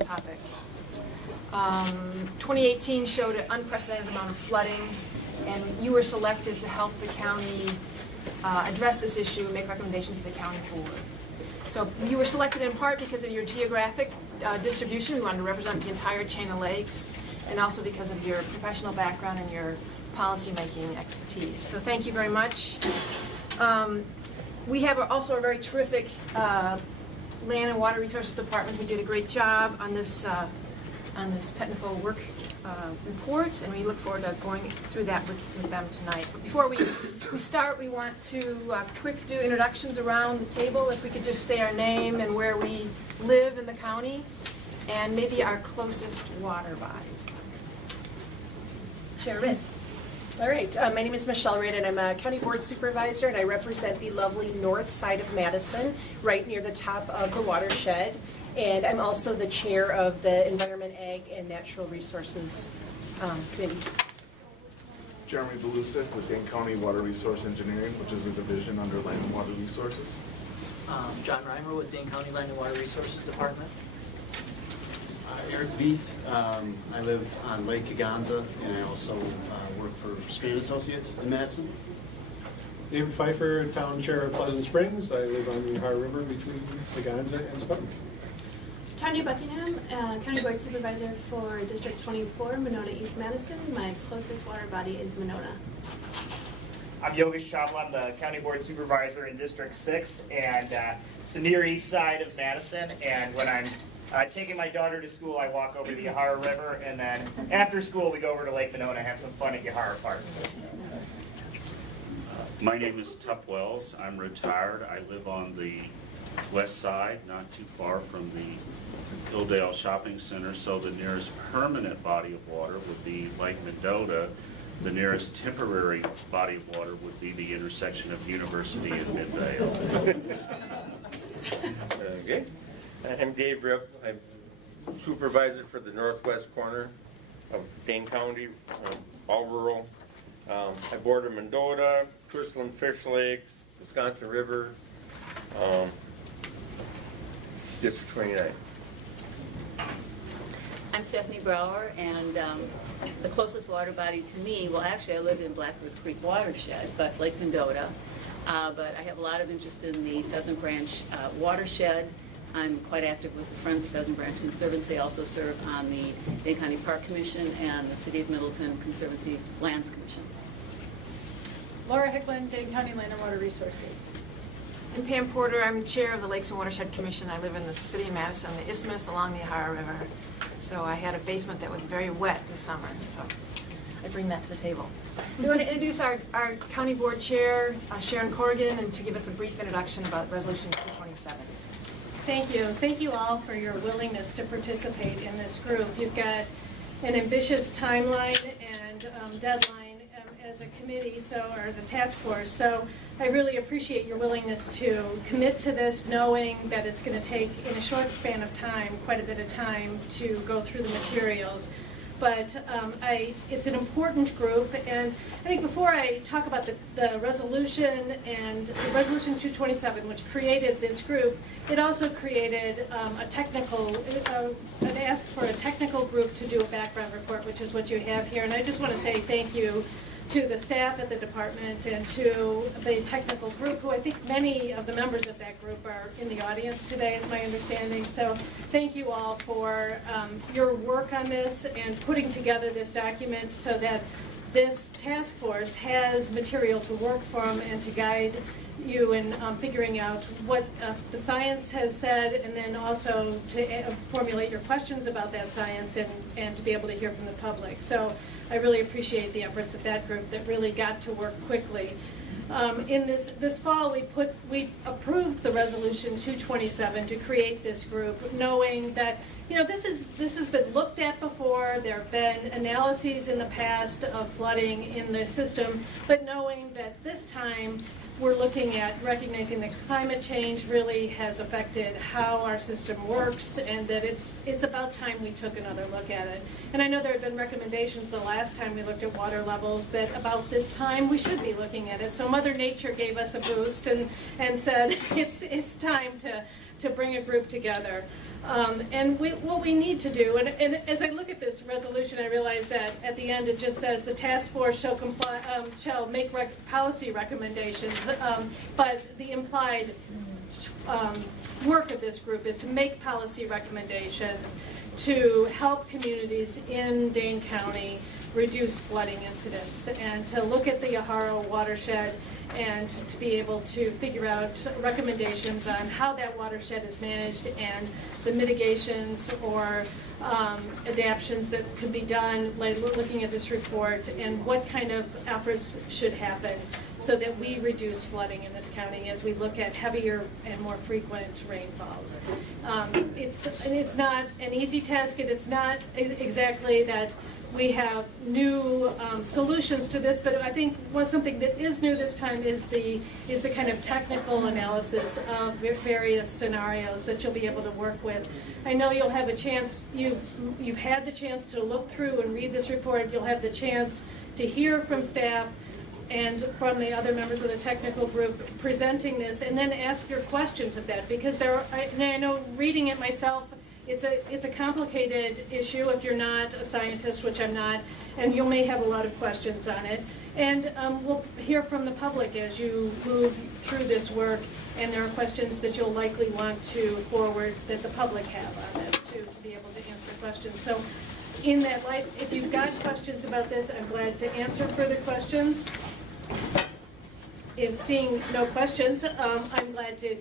topic. 2018 showed an unprecedented amount of flooding, and you were selected to help the county address this issue and make recommendations to the county board. So you were selected in part because of your geographic distribution. We wanted to represent the entire chain of lakes, and also because of your professional background and your policy-making expertise. So thank you very much. We have also a very terrific Land and Water Resources Department who did a great job on this technical work report, and we look forward to going through that with them tonight. But before we start, we want to quick do introductions around the table. If we could just say our name and where we live in the county, and maybe our closest water body. Chair Ridd. All right, my name is Michelle Ridd, and I'm a county board supervisor, and I represent the lovely north side of Madison, right near the top of the watershed. And I'm also the chair of the Environment, Ag, and Natural Resources Committee. Jeremy Belusic with Dane County Water Resource Engineering, which is a division under Land and Water Resources. John Reimer with Dane County Land and Water Resources Department. Eric Veith. I live on Lake Kaganza, and I also work for Strand Associates in Madison. David Pfeiffer, Town Chair of Pleasant Springs. I live on the Ohio River between Kaganza and Stoughton. Tanya Buckingham, County Board Supervisor for District 24, Monona East Madison. My closest water body is Monona. I'm Yogesh Chawla. I'm the County Board Supervisor in District 6, and it's the near east side of Madison. And when I'm taking my daughter to school, I walk over to the Yahara River, and then after school, we go over to Lake Monona, have some fun at Yahara Park. My name is Tup Wells. I'm retired. I live on the west side, not too far from the Hilldale Shopping Center, so the nearest permanent body of water would be Lake Mendota. The nearest temporary body of water would be the intersection of University and Midvale. Okay. I'm Dave Rip. I'm supervisor for the northwest corner of Dane County, all rural. I border Mendota, Kirtland Fish Lakes, Wisconsin River, District 29. I'm Stephanie Brower, and the closest water body to me, well, actually I live in Blackwood Creek watershed, but Lake Mendota. But I have a lot of interest in the Pheasant Branch watershed. I'm quite active with the Friends of Pheasant Branch Conservancy. I also serve on the Dane County Park Commission and the City of Middleton Conservancy Lands Commission. Laura Hicklin, Dane County Land and Water Resources. I'm Pam Porter. I'm chair of the Lakes and Watershed Commission. I live in the city of Madison, the Isthmus along the Yahara River. So I had a basement that was very wet this summer, so I bring that to the table. We want to introduce our county board chair, Sharon Corrigan, and to give us a brief introduction about Resolution 227. Thank you. Thank you all for your willingness to participate in this group. You've got an ambitious timeline and deadline as a committee, or as a task force. So I really appreciate your willingness to commit to this, knowing that it's going to take, in a short span of time, quite a bit of time to go through the materials. But it's an important group, and I think before I talk about the resolution and the Resolution 227, which created this group, it also created it asked for a technical group to do a background report, which is what you have here. And I just want to say thank you to the staff at the department and to the technical group, who I think many of the members of that group are in the audience today, is my understanding. So thank you all for your work on this and putting together this document so that this task force has material to work from and to guide you in figuring out what the science has said, and then also to formulate your questions about that science and to be able to hear from the public. So I really appreciate the efforts of that group that really got to work quickly. In this fall, we approved the Resolution 227 to create this group, knowing that this has been looked at before. There have been analyses in the past of flooding in the system, but knowing that this time we're looking at recognizing that climate change really has affected how our system works, and that it's about time we took another look at it. And I know there have been recommendations the last time we looked at water levels that about this time we should be looking at it. So Mother Nature gave us a boost and said it's time to bring a group together. What we need to do, and as I look at this resolution, I realize that at the end it just says the task force shall comply, shall make policy recommendations, but the implied work of this group is to make policy recommendations to help communities in Dane County reduce flooding incidents, and to look at the Yaharo watershed and to be able to figure out recommendations on how that watershed is managed and the mitigations or adaptions that could be done, like looking at this report, and what kind of efforts should happen so that we reduce flooding in this county as we look at heavier and more frequent rainfalls. It's not an easy task, and it's not exactly that we have new solutions to this, but I think something that is new this time is the kind of technical analysis of various scenarios that you'll be able to work with. I know you'll have a chance, you've had the chance to look through and read this report. You'll have the chance to hear from staff and from the other members of the technical group presenting this, and then ask your questions of that, because I know reading it myself, it's a complicated issue if you're not a scientist, which I'm not, and you may have a lot of questions on it. And we'll hear from the public as you move through this work, and there are questions that you'll likely want to forward that the public have on this to be able to answer questions. So in that light, if you've got questions about this, I'm glad to answer further questions. If seeing no questions, I'm glad to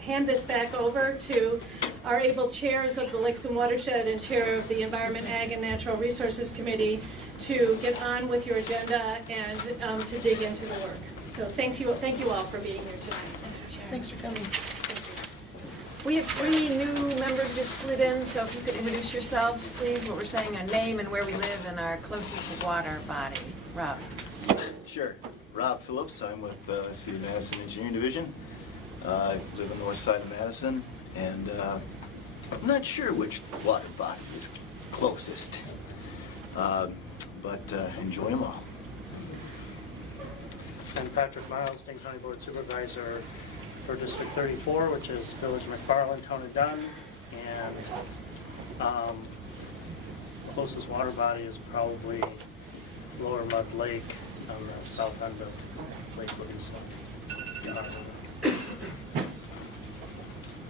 hand this back over to our able chairs of the Lakes and Watershed and chair of the Environment, Ag, and Natural Resources Committee to get on with your agenda and to dig into the work. So thank you all for being here tonight. Thanks for coming. We have 3 new members just slid in, so if you could introduce yourselves, please, what we're saying, our name and where we live and our closest water body. Rob. Sure. Rob Phillips. I'm with City of Madison Engineering Division. I live on the north side of Madison, and I'm not sure which water body is closest, but enjoy them all. I'm Patrick Miles, Dane County Board Supervisor for District 34, which is Village McFarland, Town of Dunn, and closest water body is probably Lower Mud Lake on the south end of Lake Louisa.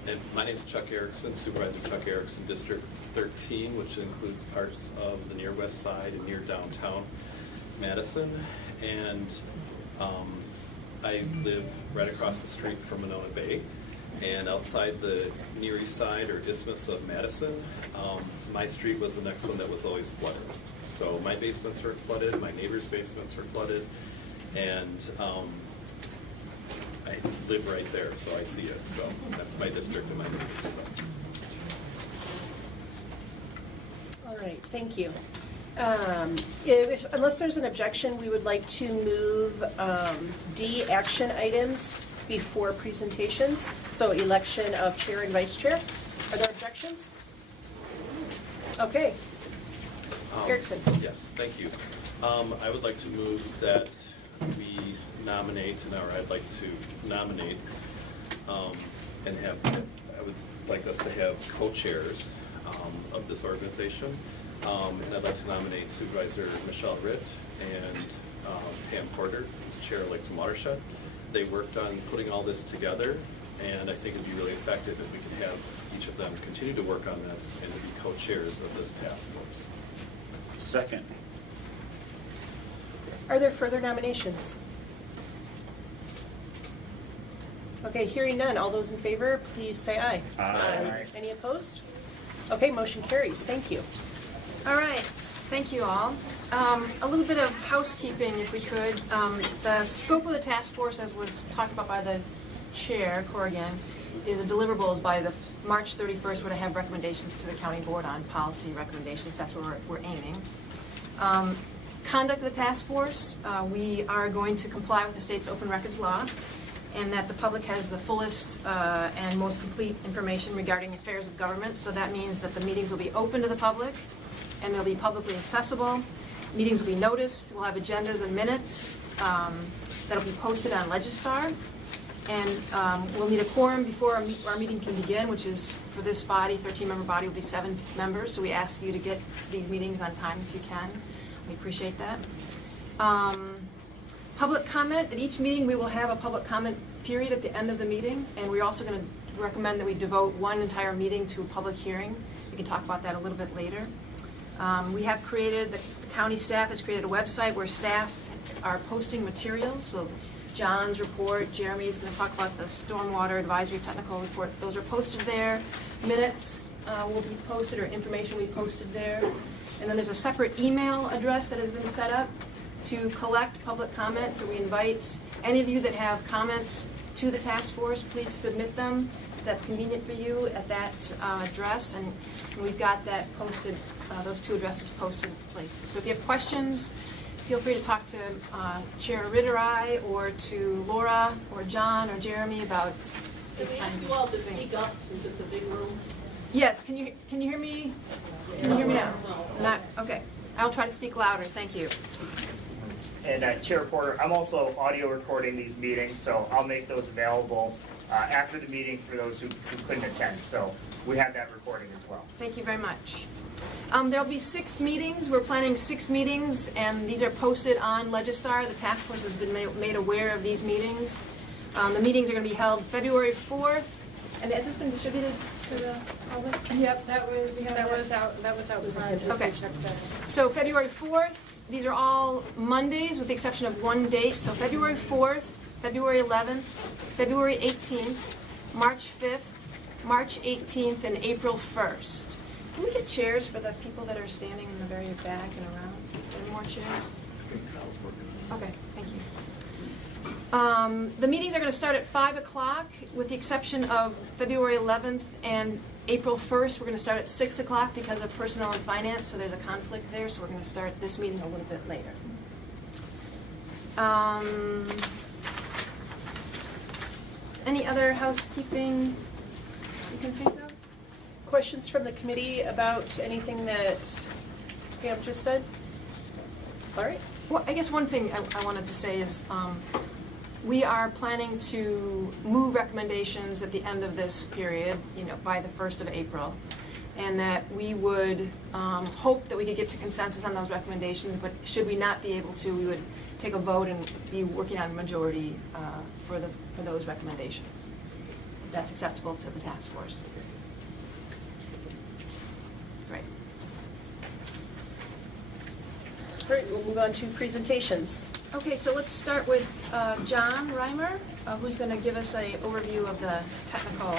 And my name is Chuck Erickson, Supervisor Chuck Erickson, District 13, which includes parts of the near west side and near downtown Madison. And I live right across the street from Monona Bay. And outside the near east side or isthmus of Madison, my street was the next one that was always flooded. So my basements were flooded, my neighbors' basements were flooded, and I live right there, so I see it. So that's my district and my neighbors. So. All right, thank you. Unless there's an objection, we would like to move D, action items, before presentations. So election of chair and vice chair. Are there objections? Okay. Erickson. Yes, thank you. I would like to move that we nominate, or I'd like to nominate, and have, I would like us to have co-chairs of this organization. And I'd like to nominate Supervisor Michelle Ritt and Pam Porter, who's chair of Lakes and Watershed. They worked on putting all this together, and I think it'd be really effective if we could have each of them continue to work on this and to be co-chairs of this task force. Second. Are there further nominations? Okay, hearing none. All those in favor, please say aye. Aye. Any opposed? Okay, motion carries. Thank you. All right, thank you all. A little bit of housekeeping, if we could. The scope of the task force, as was talked about by the chair, Corrigan, is a deliverables by the March 31st, where to have recommendations to the county board on policy recommendations. That's where we're aiming. Conduct of the task force, we are going to comply with the state's open records law, and that the public has the fullest and most complete information regarding affairs of government. So that means that the meetings will be open to the public, and they'll be publicly accessible. Meetings will be noticed. We'll have agendas and minutes that'll be posted on Legistar. And we'll need a quorum before our meeting can begin, which is, for this body, 13-member body, will be 7 members. So we ask you to get to these meetings on time if you can. We appreciate that. Public comment. At each meeting, we will have a public comment period at the end of the meeting. And we're also going to recommend that we devote one entire meeting to a public hearing. We can talk about that a little bit later. We have created, the county staff has created a website where staff are posting materials. So John's report, Jeremy's going to talk about the stormwater advisory technical report. Those are posted there. Minutes will be posted, or information will be posted there. And then there's a separate email address that has been set up to collect public comments. So we invite any of you that have comments to the task force, please submit them if that's convenient for you at that address. And we've got that posted, those 2 addresses posted places. So if you have questions, feel free to talk to Chair Ritterai or to Laura or John or Jeremy about these kinds of things. Can we ask you all to speak up since it's a big room? Yes, can you hear me? Can you hear me now? Not, okay. I'll try to speak louder, thank you. And Chair Porter, I'm also audio recording these meetings, so I'll make those available after the meeting for those who couldn't attend. So we have that recording as well. Thank you very much. There'll be 6 meetings. We're planning 6 meetings, and these are posted on Legistar. The task force has been made aware of these meetings. The meetings are going to be held February 4th. And has this been distributed to the public? Yep, that was out Friday. Okay. So February 4th, these are all Mondays with the exception of one date. So February 4th, February 11th, February 18th, March 5th, March 18th, and April 1st. Can we get chairs for the people that are standing in the very back and around? Is there any more chairs? Okay, thank you. The meetings are going to start at 5 o'clock, with the exception of February 11th and April 1st. We're going to start at 6 o'clock because of personnel and finance, so there's a conflict there, so we're going to start this meeting a little bit later. Any other housekeeping you can think of? Questions from the committee about anything that Pam just said? All right. Well, I guess one thing I wanted to say is we are planning to move recommendations at the end of this period, by the 1st of April, and that we would hope that we could get to consensus on those recommendations, but should we not be able to, we would take a vote and be working on a majority for those recommendations. That's acceptable to the task force. Great. Great, we'll move on to presentations. Okay, so let's start with John Reimer, who's going to give us an overview of the technical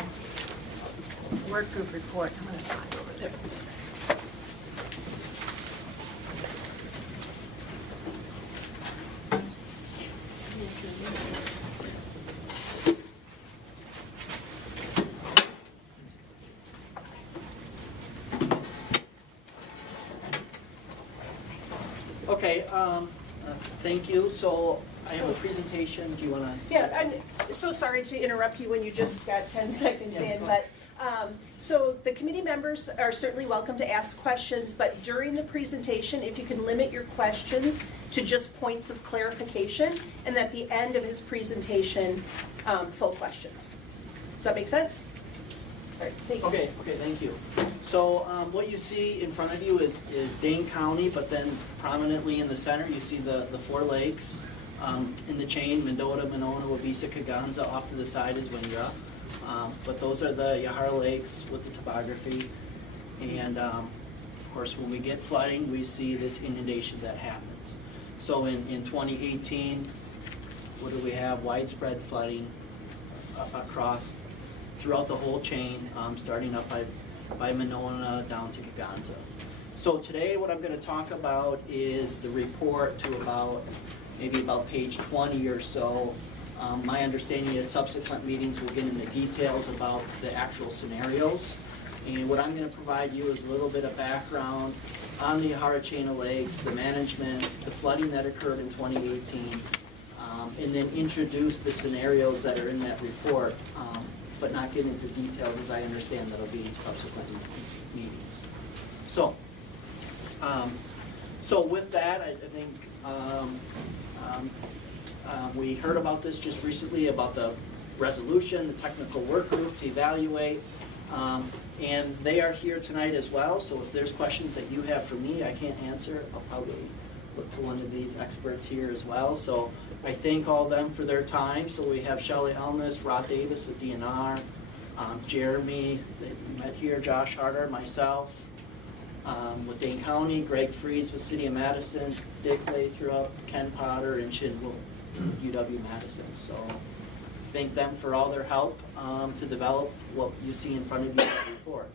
work group report. I'm going to slide over there. Okay, thank you. So I have a presentation. Do you want to? Yeah, I'm so sorry to interrupt you when you just got 10 seconds in, but so the committee members are certainly welcome to ask questions, but during the presentation, if you can limit your questions to just points of clarification, and at the end of his presentation, full questions. Does that make sense? All right, thanks. Okay, thank you. So what you see in front of you is Dane County, but then prominently in the center, you see the 4 lakes. In the chain, Mendota, Monona, Wabeesa, Kaganza. Off to the side is Windra. But those are the Yahara lakes with the topography. And of course, when we get flooding, we see this inundation that happens. So in 2018, what do we have? Widespread flooding across throughout the whole chain, starting up by Monona down to Kaganza. So today what I'm going to talk about is the report to maybe about page 20 or so. My understanding is subsequent meetings will get into details about the actual scenarios. And what I'm going to provide you is a little bit of background on the Yahara chain of lakes, the management, the flooding that occurred in 2018, and then introduce the scenarios that are in that report, but not get into details as I understand that'll be subsequent meetings. So with that, I think we heard about this just recently, about the resolution, the technical work group to evaluate. And they are here tonight as well, so if there's questions that you have for me I can't answer, I'll probably look to one of these experts here as well. So I thank all of them for their time. So we have Shelley Elmas, Rob Davis with DNR, Jeremy that you met here, Josh Harder, myself with Dane County, Greg Freeze with City of Madison, Dick Lathrop, Ken Potter, and Shin Wu, UW-Madison. So thank them for all their help to develop what you see in front of you in the report.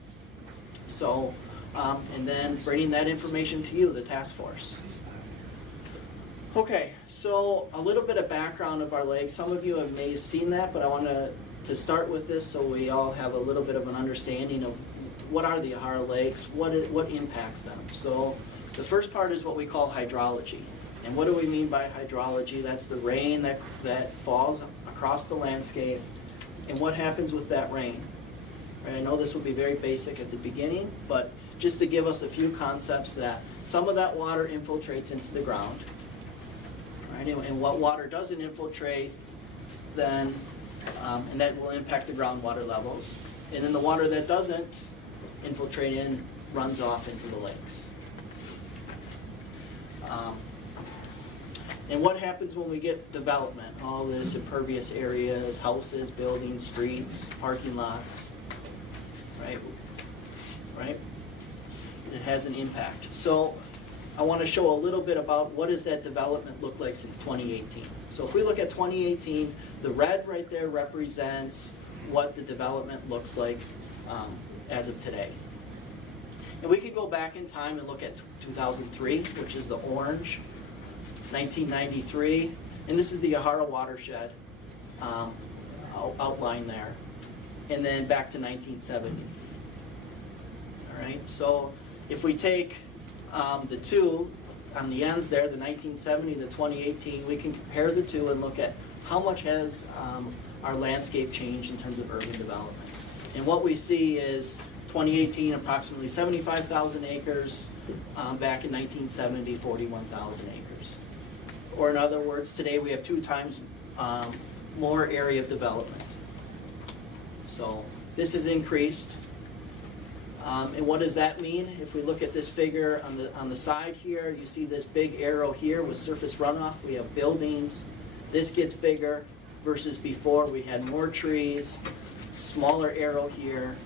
So, and then bringing that information to you, the task force. Okay, so a little bit of background of our lake. Some of you may have seen that, but I want to start with this so we all have a little bit of an understanding of what are the Yahara lakes, what impacts them. So the first part is what we call hydrology. And what do we mean by hydrology? That's the rain that falls across the landscape, and what happens with that rain. Right, I know this will be very basic at the beginning, but just to give us a few concepts that some of that water infiltrates into the ground, right, and what water doesn't infiltrate, then, and that will impact the groundwater levels. And then the water that doesn't infiltrate in runs off into the lakes. And what happens when we get development? All this impervious areas, houses, buildings, streets, parking lots, right? Right? It has an impact. So I want to show a little bit about what does that development look like since 2018. So if we look at 2018, the red right there represents what the development looks like as of today. And we could go back in time and look at 2003, which is the orange, 1993, and this is the Yahara watershed outline there, and then back to 1970. All right, so if we take the two on the ends there, the 1970, the 2018, we can compare the two and look at how much has our landscape changed in terms of urban development. And what we see is 2018, approximately 75,000 acres. Back in 1970, 41,000 acres. Or in other words, today we have 2 times more area of development. So this has increased. And what does that mean? If we look at this figure on the side here, you see this big arrow here with surface runoff. We have buildings. This gets bigger versus before. We had more trees, smaller arrow here,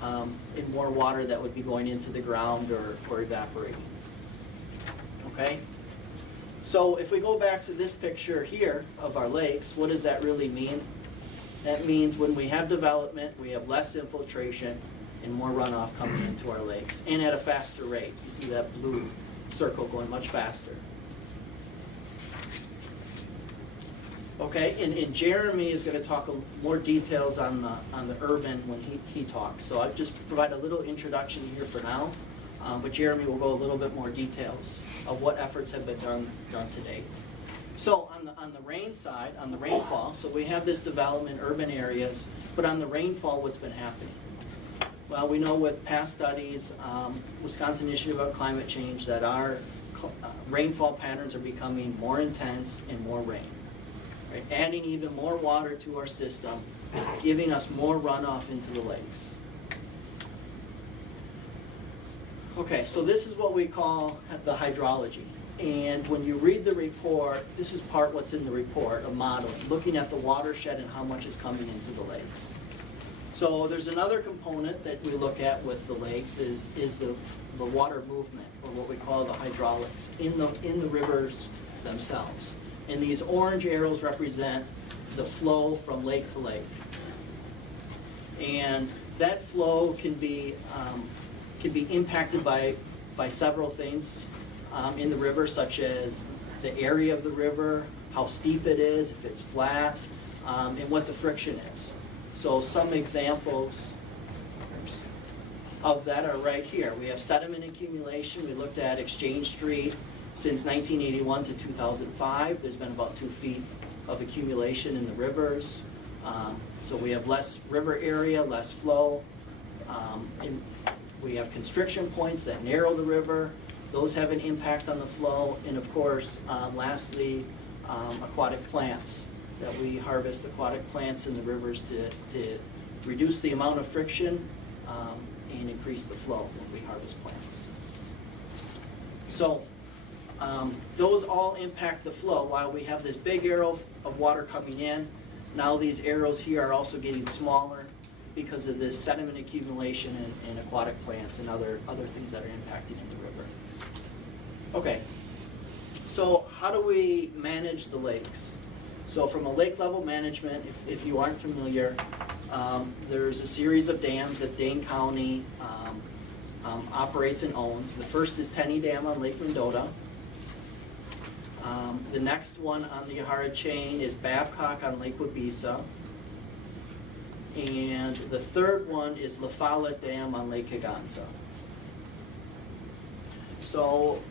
and more water that would be going into the ground or evaporating. Okay? So if we go back to this picture here of our lakes, what does that really mean? That means when we have development, we have less infiltration and more runoff coming into our lakes, and at a faster rate. You see that blue circle going much faster. Okay, and Jeremy is going to talk more details on the urban when he talks. So I'll just provide a little introduction here for now, but Jeremy will go a little bit more details of what efforts have been done to date. So on the rain side, on the rainfall, so we have this development, urban areas, but on the rainfall, what's been happening? Well, we know with past studies, Wisconsin Initiative on Climate Change, that our rainfall patterns are becoming more intense and more rain. Right? Adding even more water to our system, giving us more runoff into the lakes. Okay, so this is what we call the hydrology. And when you read the report, this is part what's in the report of modeling, looking at the watershed and how much is coming into the lakes. So there's another component that we look at with the lakes is the water movement, or what we call the hydraulics, in the rivers themselves. And these orange arrows represent the flow from lake to lake. And that flow can be impacted by several things in the river, such as the area of the river, how steep it is, if it's flat, and what the friction is. So some examples of that are right here. We have sediment accumulation. We looked at Exchange Street since 1981 to 2005. There's been about 2 feet of accumulation in the rivers. So we have less river area, less flow. And we have constriction points that narrow the river. Those have an impact on the flow. And of course, lastly, aquatic plants that we harvest aquatic plants in the rivers to reduce the amount of friction and increase the flow when we harvest plants. So those all impact the flow. While we have this big arrow of water coming in, now these arrows here are also getting smaller because of this sediment accumulation in aquatic plants and other things that are impacting in the river. Okay, so how do we manage the lakes? So from a lake level management, if you aren't familiar, there's a series of dams that Dane County operates and owns. The first is Tenney Dam on Lake Mendota. The next one on the Yahara chain is Babcock on Lake Wabeesa. And the third one is La Follette Dam on Lake Higanza. So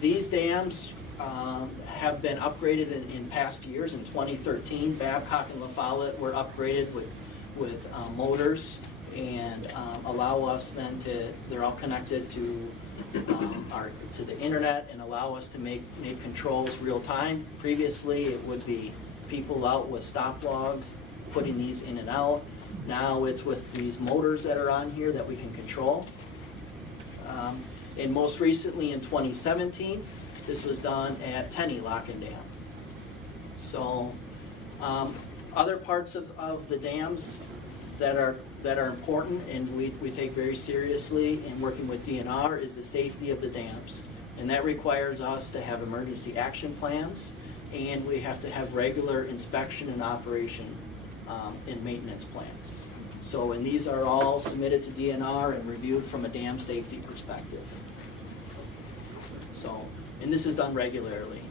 these dams have been upgraded in past years. In 2013, Babcock and La Follette were upgraded with motors and allow us then they're all connected to the internet and allow us to make controls real time. Previously, it would be people out with stop logs putting these in and out. Now it's with these motors that are on here that we can control. And most recently in 2017, this was done at Tenney Lock and Dam. So other parts of the dams that are important and we take very seriously in working with DNR is the safety of the dams. And that requires us to have emergency action plans, and we have to have regular inspection and operation and maintenance plans. So, and these are all submitted to DNR and reviewed from a dam safety perspective. So, and this is done regularly.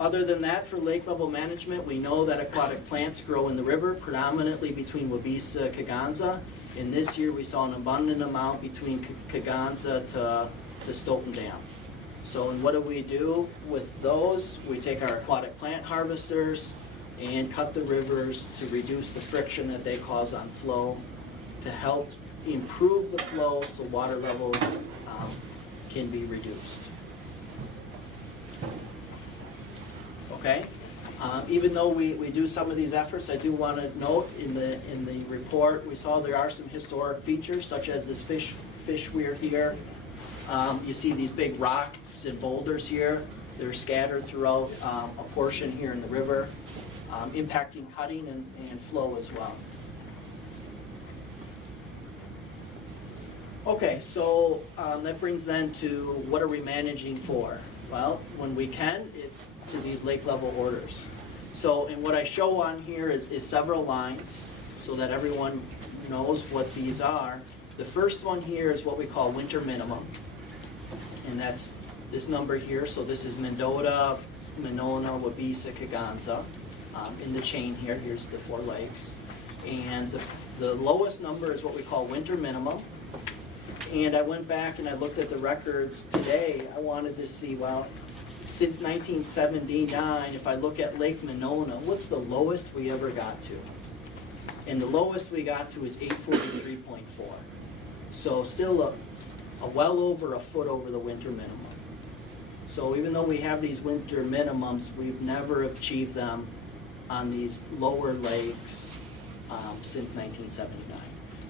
Other than that, for lake level management, we know that aquatic plants grow in the river, predominantly between Wabeesa and Kegonsa. And this year we saw an abundant amount between Kegonsa to Stoughton Dam. So, and what do we do with those? We take our aquatic plant harvesters and cut the rivers to reduce the friction that they cause on flow, to help improve the flow so water levels can be reduced. Okay, even though we do some of these efforts, I do want to note in the report we saw there are some historic features such as this fish weir here. You see these big rocks and boulders here. They're scattered throughout a portion here in the river, impacting cutting and flow as well. Okay, so that brings then to what are we managing for? Well, when we can, it's to these lake level orders. So, and what I show on here is several lines so that everyone knows what these are. The first one here is what we call winter minimum, and that's this number here. So this is Mendota, Monona, Wabeesa, Kegonsa in the chain here. Here's the 4 lakes. And the lowest number is what we call winter minimum. And I went back and I looked at the records today. I wanted to see, well, since 1979, if I look at Lake Monona, what's the lowest we ever got to? And the lowest we got to is 843.4. So still a well over a foot over the winter minimum. So even though we have these winter minimums, we've never achieved them on these lower lakes since 1979.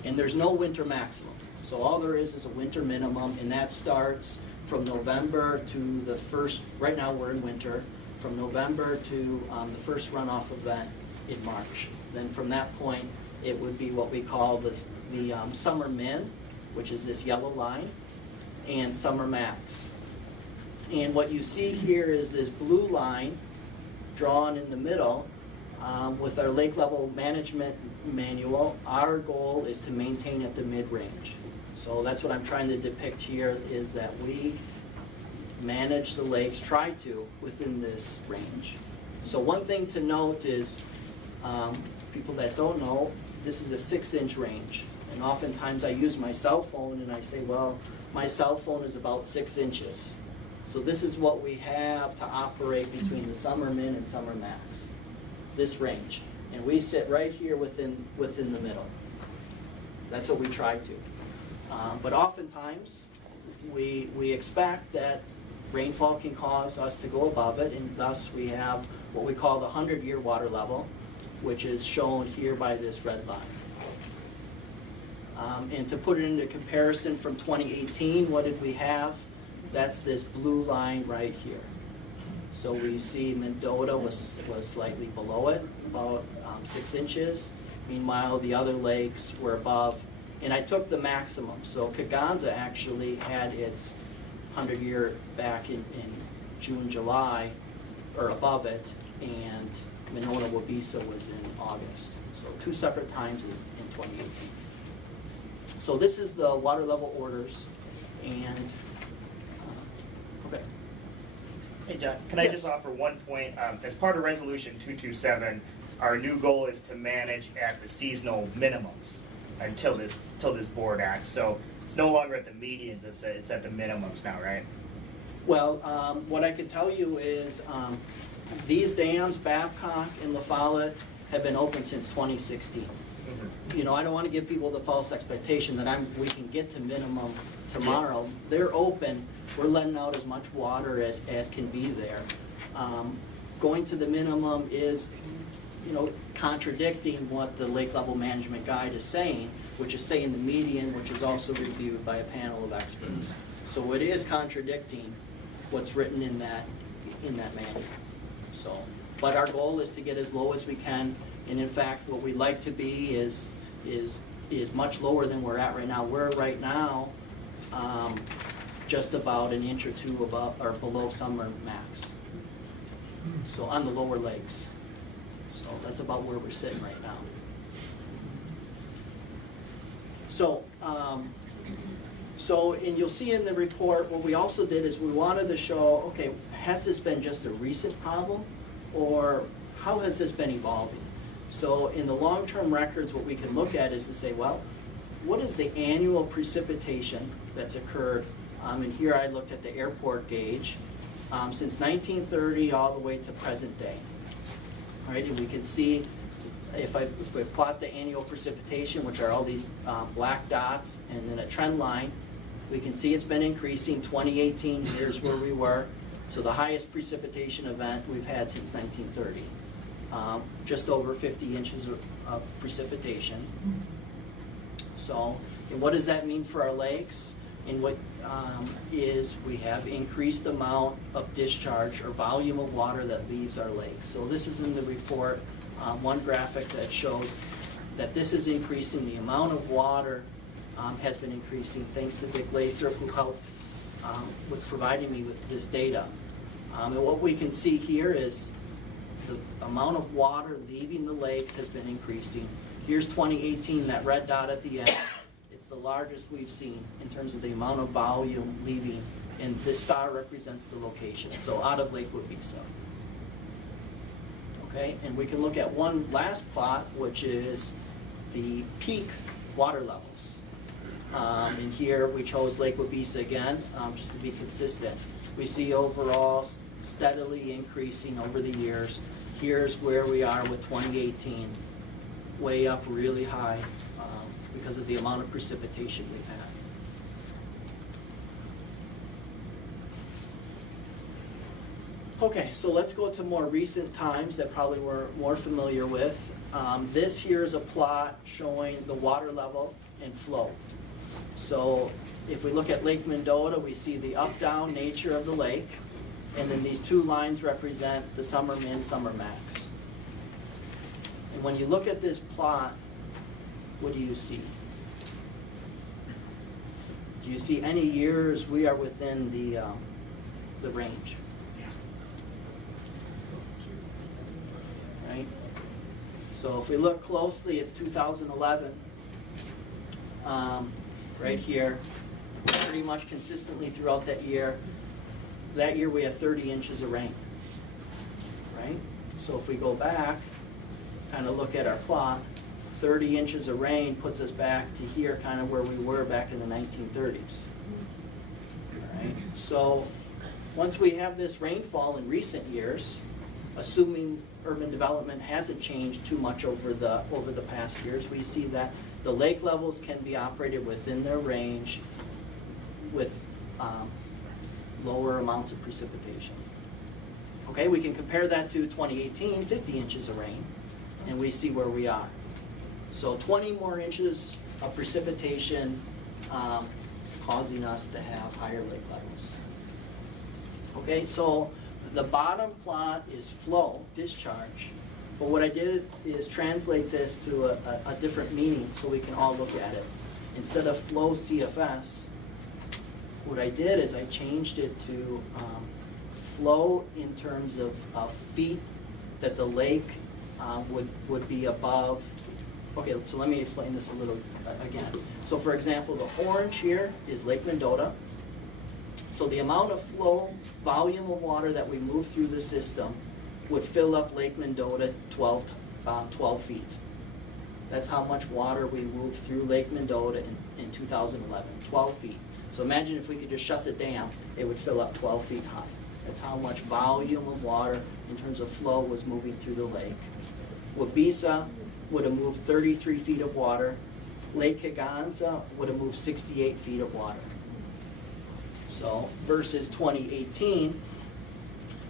And there's no winter maximum. So all there is a winter minimum, and that starts from November to the first, right now we're in winter, from November to the first runoff event in March. Then from that point, it would be what we call the summer min, which is this yellow line, and summer max. And what you see here is this blue line drawn in the middle. With our lake level management manual, our goal is to maintain at the mid-range. So that's what I'm trying to depict here, is that we manage the lakes, try to, within this range. So one thing to note is, people that don't know, this is a 6-inch range. And oftentimes I use my cell phone and I say, well, my cell phone is about 6 inches. So this is what we have to operate between the summer min and summer max, this range. And we sit right here within the middle. That's what we try to. But oftentimes, we expect that Rainfall can cause us to go above it, and thus we have what we call the 100-year water level, which is shown here by this red line. And to put it into comparison from 2018, what did we have? That's this blue line right here. So we see Mendota was slightly below it, about 6 inches. Meanwhile, the other lakes were above, and I took the maximum. So Kaganza actually had its 100-year back in June, July, or above it, and Monona Wabisa was in August. So 2 separate times in 2018. So this is the water level orders, and, okay. Hey, John, can I just offer one point? As part of Resolution 227, our new goal is to manage at the seasonal minimums until this board acts. So it's no longer at the medians, it's at the minimums now, right? Well, what I can tell you is these dams, Babcock and La Follette, have been open since 2016. You know, I don't want to give people the false expectation that we can get to minimum tomorrow. They're open. We're letting out as much water as can be there. Going to the minimum is, you know, contradicting what the Lake Level Management Guide is saying, which is saying the median, which is also reviewed by a panel of experts. So it is contradicting what's written in that manual. So, but our goal is to get as low as we can, and in fact, what we'd like to be is much lower than we're at right now. We're right now just about an inch or two above or below summer max. So on the lower lakes. So that's about where we're sitting right now. So, and you'll see in the report, what we also did is we wanted to show, okay, has this been just a recent problem, or how has this been evolving? So in the long-term records, what we can look at is to say, well, what is the annual precipitation that's occurred? And here I looked at the airport gauge since 1930 all the way to present day. All right, and we can see if we plot the annual precipitation, which are all these black dots, and then a trend line, we can see it's been increasing. 2018, here's where we were. So the highest precipitation event we've had since 1930. Just over 50 inches of precipitation. So, and what does that mean for our lakes? And what is we have increased amount of discharge or volume of water that leaves our lakes. So this is in the report, one graphic that shows that this is increasing. The amount of water has been increasing thanks to Dick Lathrop, who helped with providing me with this data. And what we can see here is the amount of water leaving the lakes has been increasing. Here's 2018, that red dot at the end. It's the largest we've seen in terms of the amount of volume leaving, and this star represents the location, so out of Lake Wabisa. Okay, and we can look at one last plot, which is the peak water levels. And here we chose Lake Wabisa again, just to be consistent. We see overall steadily increasing over the years. Here's where we are with 2018, way up really high because of the amount of precipitation we've had. Okay, so let's go to more recent times that probably we're more familiar with. This here is a plot showing the water level and flow. So if we look at Lake Mendota, we see the up-down nature of the lake, and then these two lines represent the summer min, summer max. And when you look at this plot, what do you see? Do you see any years we are within the range? Right? So if we look closely at 2011, right here, pretty much consistently throughout that year we had 30 inches of rain, right? So if we go back, kind of look at our plot, 30 inches of rain puts us back to here, kind of where we were back in the 1930s, right? So once we have this rainfall in recent years, assuming urban development hasn't changed too much over the past years, we see that the lake levels can be operated within their range with lower amounts of precipitation. Okay, we can compare that to 2018, 50 inches of rain, and we see where we are. So 20 more inches of precipitation causing us to have higher lake levels. Okay, so the bottom plot is flow, discharge. But what I did is translate this to a different meaning so we can all look at it. Instead of flow CFS, what I did is I changed it to flow in terms of feet that the lake would be above. Okay, so let me explain this a little again. So for example, the orange here is Lake Mendota. So the amount of flow, volume of water that we move through the system would fill up Lake Mendota 12 feet. That's how much water we moved through Lake Mendota in 2011, 12 feet. So imagine if we could just shut the dam, it would fill up 12 feet high. That's how much volume of water in terms of flow was moving through the lake. Wabeesa would have moved 33 feet of water. Lake Kegonsa would have moved 68 feet of water. So versus 2018,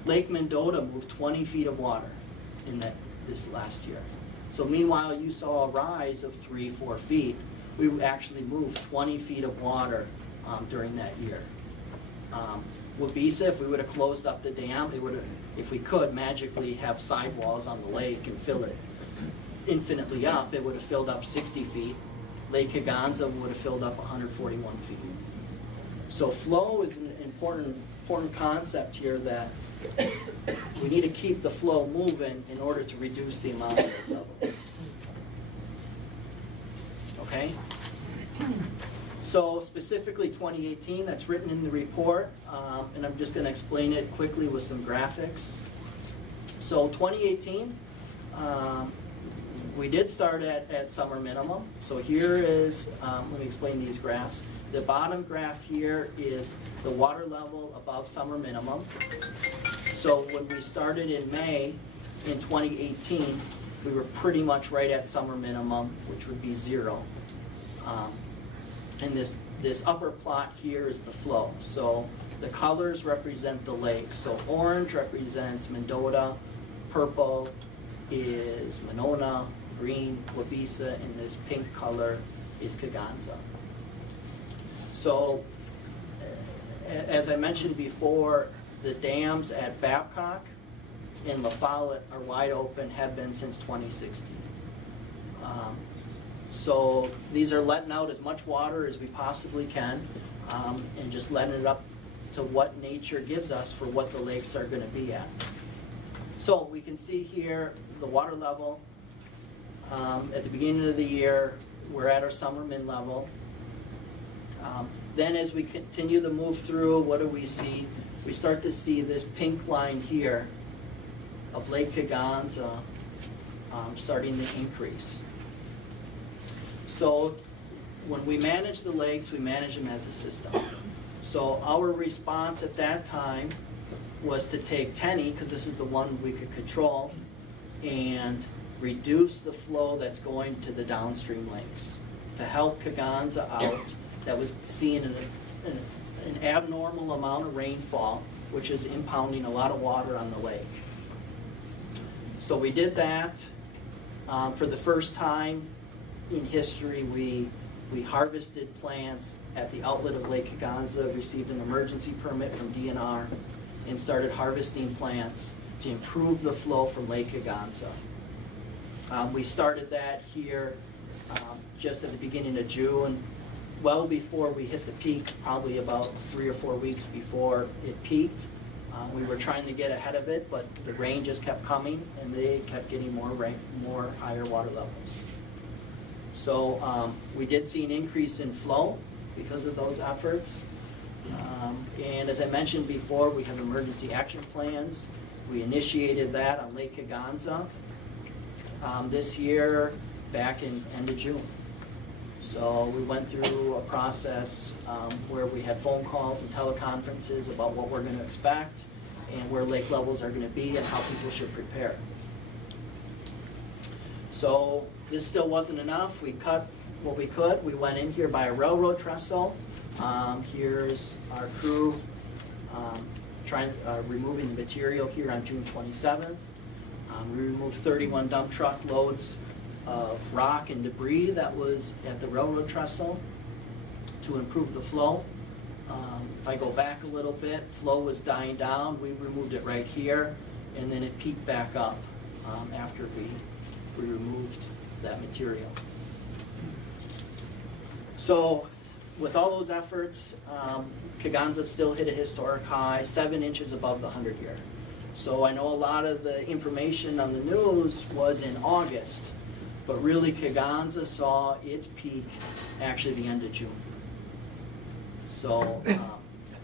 Lake Mendota moved 20 feet of water in this last year. So meanwhile, you saw a rise of 3-4 feet. We actually moved 20 feet of water during that year. Wabeesa, if we would have closed up the dam, it would have, if we could magically have sidewalls on the lake and fill it infinitely up, it would have filled up 60 feet. Lake Kegonsa would have filled up 141 feet. So flow is an important concept here, that we need to keep the flow moving in order to reduce the amount of levels. Okay? So specifically 2018, that's written in the report, and I'm just going to explain it quickly with some graphics. So 2018, we did start at summer minimum. So here is, let me explain these graphs. The bottom graph here is the water level above summer minimum. So when we started in May in 2018, we were pretty much right at summer minimum, which would be 0. And this upper plot here is the flow. So the colors represent the lake. So orange represents Mendota, purple is Monona, green Wabeesa, and this pink color is Kegonsa. So as I mentioned before, the dams at Babcock and La Follette are wide open, have been since 2016. So these are letting out as much water as we possibly can, and just letting it up to what nature gives us for what the lakes are going to be at. So we can see here the water level. At the beginning of the year, we're at our summer min level. Then as we continue to move through, what do we see? We start to see this pink line here of Lake Kegonsa starting to increase. So when we manage the lakes, we manage them as a system. So our response at that time was to take Tenney, because this is the one we could control, and reduce the flow that's going to the downstream lakes to help Kegonsa out, that was seeing an abnormal amount of rainfall, which is impounding a lot of water on the lake. So we did that. For the first time in history, we harvested plants at the outlet of Lake Kegonsa, received an emergency permit from DNR, and started harvesting plants to improve the flow from Lake Kegonsa. We started that here just at the beginning of June, well before we hit the peak, probably about 3 or 4 weeks before it peaked. We were trying to get ahead of it, but the rain just kept coming, and they kept getting more rain, more higher water levels. So we did see an increase in flow because of those efforts. And as I mentioned before, we have emergency action plans. We initiated that on Lake Kegonsa this year, back in end of June. So we went through a process where we had phone calls and teleconferences about what we're going to expect and where lake levels are going to be and how people should prepare. So this still wasn't enough. We cut what we could. We went in here by a railroad trestle. Here's our crew removing the material here on June 27th. We removed 31 dump truck loads of rock and debris that was at the railroad trestle to improve the flow. If I go back a little bit, flow was dying down. We removed it right here, and then it peaked back up after we removed that material. So with all those efforts, Kegonsa still hit a historic high, 7 inches above the 100-year. So I know a lot of the information on the news was in August, but really Kegonsa saw its peak actually the end of June. So,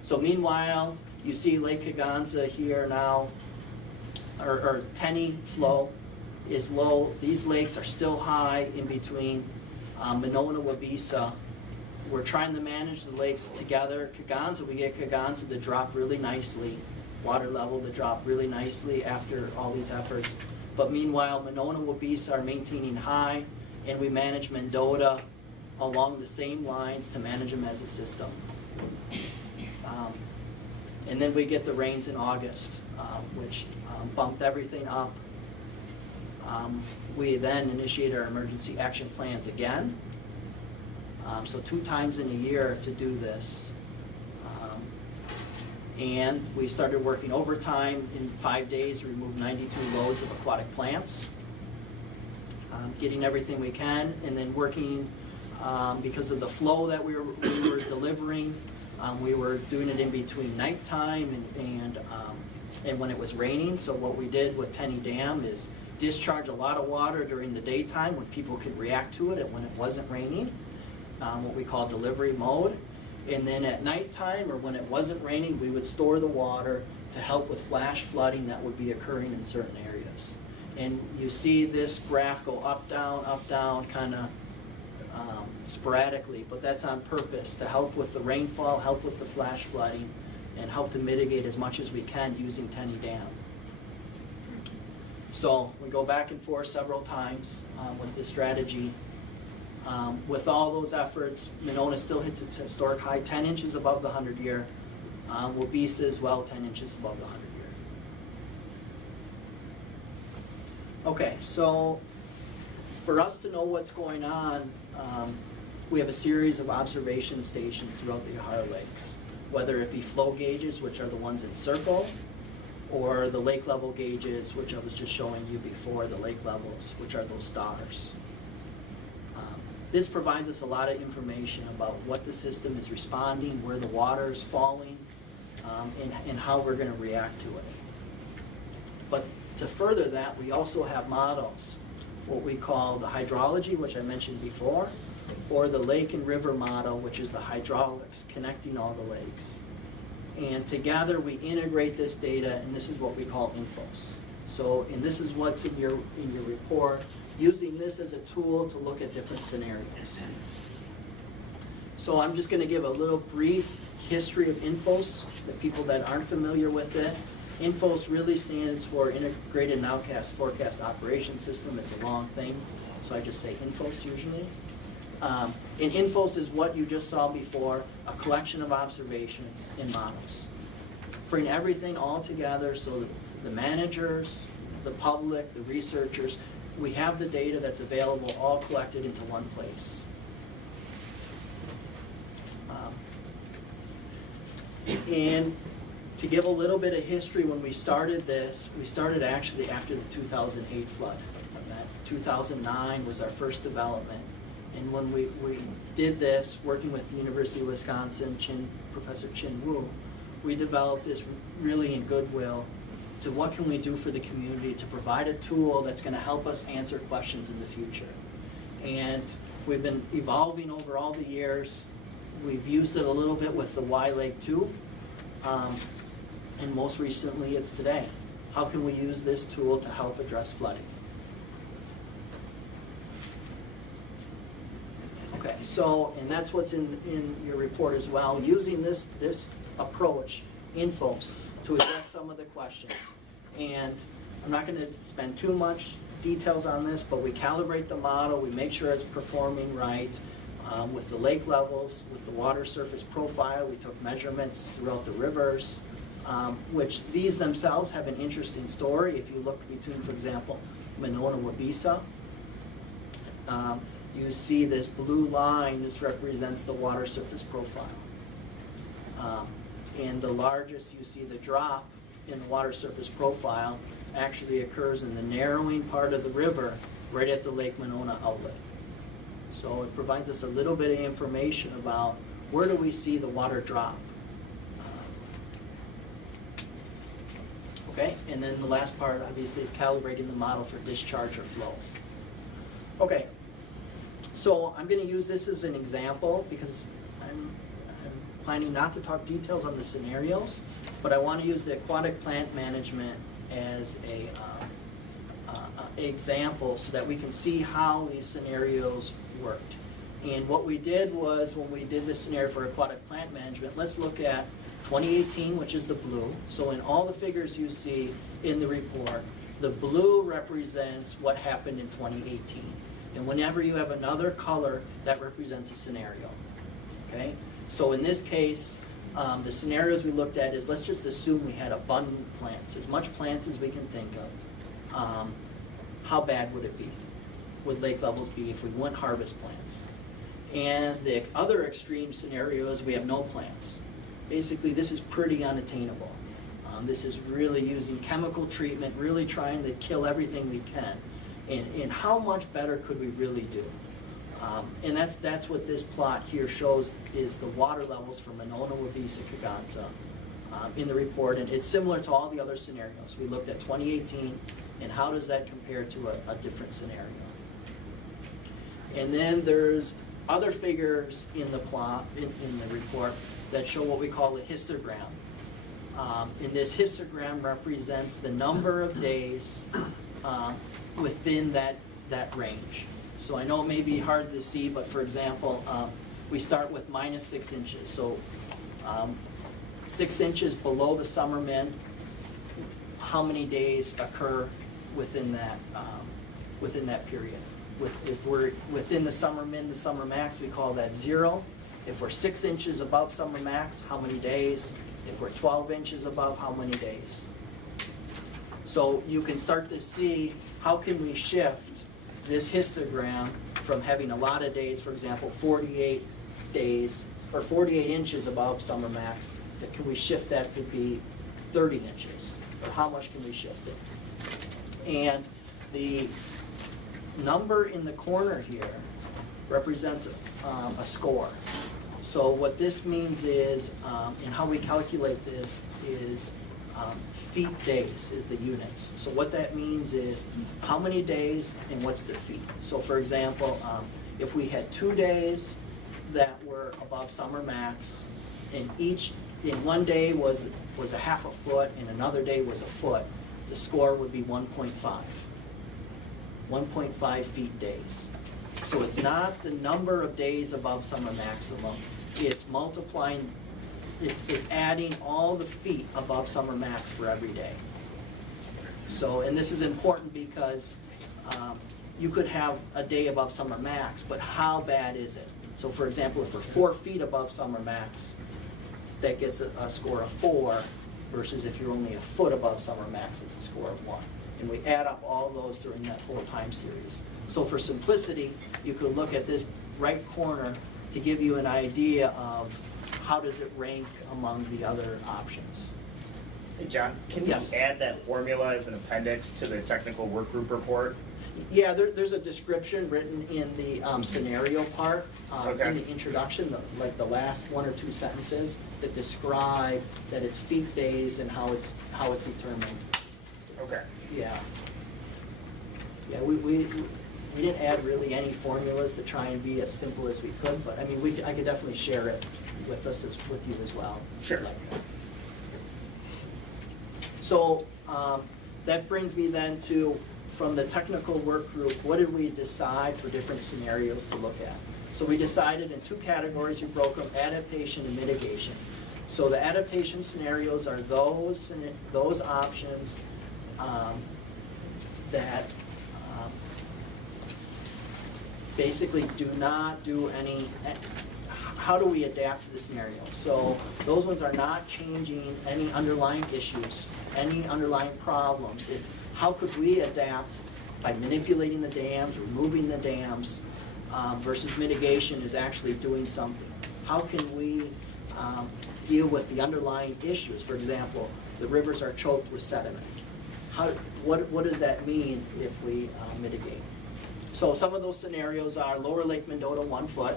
so meanwhile, you see Lake Kegonsa here now, or Tenney flow is low. These lakes are still high in between Monona, Wabeesa. We're trying to manage the lakes together. Kegonsa, we get Kegonsa to drop really nicely, water level to drop really nicely after all these efforts. But meanwhile, Monona, Wabeesa are maintaining high, and we manage Mendota along the same lines to manage them as a system. And then we get the rains in August, which bumped everything up. We then initiate our emergency action plans again. So 2 times in a year to do this. And we started working overtime. In 5 days, we removed 92 loads of aquatic plants, getting everything we can, and then working because of the flow that we were delivering. We were doing it in between nighttime and when it was raining. So what we did with Tenney Dam is discharge a lot of water during the daytime when people could react to it and when it wasn't raining, what we call delivery mode. And then at nighttime or when it wasn't raining, we would store the water to help with flash flooding that would be occurring in certain areas. And you see this graph go up, down, kind of sporadically, but that's on purpose to help with the rainfall, help with the flash flooding, and help to mitigate as much as we can using Tenney Dam. So we go back and forth several times with this strategy. With all those efforts, Monona still hits its historic high, 10 inches above the 100-year. Wabeesa as well, 10 inches above the 100-year. Okay, so for us to know what's going on, we have a series of observation stations throughout the Yahara Lakes, whether it be flow gauges, which are the ones in circle, or the lake level gauges, which I was just showing you before, the lake levels, which are those stars. This provides us a lot of information about what the system is responding, where the water is falling, and how we're going to react to it. But to further that, we also have models, what we call the hydrology, which I mentioned before, or the lake and river model, which is the hydraulics, connecting all the lakes. And together we integrate this data, and this is what we call infos. So, and this is what's in your report, using this as a tool to look at different scenarios. So I'm just going to give a little brief history of INFOS, the people that aren't familiar with it. INFOS really stands for Integrated Nowcast Forecast Operation System. It's a long thing, so I just say INFOS usually. And INFOS is what you just saw before, a collection of observations and models. Bring everything all together so that the managers, the public, the researchers, we have the data that's available all collected into one place. And to give a little bit of history, when we started this, we started actually after the 2008 flood. 2009 was our first development. And when we did this, working with the University of Wisconsin, Professor Chin Wu, we developed this really in goodwill to what can we do for the community to provide a tool that's going to help us answer questions in the future. And we've been evolving over all the years. We've used it a little bit with the Y Lake 2, and most recently it's today. How can we use this tool to help address flooding? Okay, so, and that's what's in your report as well, using this approach, INFOS, to address some of the questions. And I'm not going to spend too much details on this, but we calibrate the model, we make sure it's performing right, with the lake levels, with the water surface profile. We took measurements throughout the rivers, which these themselves have an interesting story. If you look between, for example, Monona and Wabeesa, you see this blue line. This represents the water surface profile. And the largest, you see the drop in the water surface profile actually occurs in the narrowing part of the river right at the Lake Monona outlet. So it provides us a little bit of information about where do we see the water drop. Okay, and then the last part obviously is calibrating the model for discharge or flow. Okay, so I'm going to use this as an example because I'm planning not to talk details on the scenarios, but I want to use the aquatic plant management as a example so that we can see how these scenarios worked. And what we did was, when we did this scenario for aquatic plant management, let's look at 2018, which is the blue. So in all the figures you see in the report, the blue represents what happened in 2018. And whenever you have another color, that represents a scenario. Okay? So in this case, the scenarios we looked at is, let's just assume we had abundant plants, as much plants as we can think of. How bad would it be? Would lake levels be if we wouldn't harvest plants? And the other extreme scenario is we have no plants. Basically, this is pretty unattainable. This is really using chemical treatment, really trying to kill everything we can. And how much better could we really do? And that's what this plot here shows, is the water levels for Monona, Wabeesa, Kegonsa in the report. And it's similar to all the other scenarios. We looked at 2018, and how does that compare to a different scenario? And then there's other figures in the plot, in the report, that show what we call a histogram. And this histogram represents the number of days within that range. So I know it may be hard to see, but for example, we start with -6 inches. So 6 inches below the summer min, how many days occur within that period? If we're within the summer min, the summer max, we call that 0. If we're 6 inches above summer max, how many days? If we're 12 inches above, how many days? So you can start to see how can we shift this histogram from having a lot of days, for example, 48 days or 48 inches above summer max, can we shift that to be 30 inches? Or how much can we shift it? And the number in the corner here represents a score. So what this means is, and how we calculate this is feet days is the units. So what that means is how many days and what's the feet. So for example, if we had 2 days that were above summer max, and in one day was a half a foot and another day was a foot, the score would be 1.5. 1.5 feet days. So it's not the number of days above summer maximum, it's multiplying, it's adding all the feet above summer max for every day. So, and this is important because you could have a day above summer max, but how bad is it? So for example, if we're 4 feet above summer max, that gets a score of 4, versus if you're only a foot above summer max, it's a score of 1. And we add up all those during that whole time series. So for simplicity, you could look at this right corner to give you an idea of how does it rank among the other options. Hey John, can you add that formula as an appendix to the technical work group report? Yeah, there's a description written in the scenario part, in the introduction, like the last 1 or 2 sentences that describe that it's feet days and how it's determined. Okay. Yeah. Yeah, we didn't add really any formulas to try and be as simple as we could, but I mean, I could definitely share it with with you as well. Sure. So that brings me then to, from the technical work group, what did we decide for different scenarios to look at? So we decided in 2 categories. We broke them: adaptation and mitigation. So the adaptation scenarios are those options that basically do not do any, how do we adapt to the scenario? So those ones are not changing any underlying issues, any underlying problems. It's how could we adapt by manipulating the dams, removing the dams, versus mitigation is actually doing something. How can we deal with the underlying issues? For example, the rivers are choked with sediment. What does that mean if we mitigate? So some of those scenarios are lower Lake Mendota 1 foot,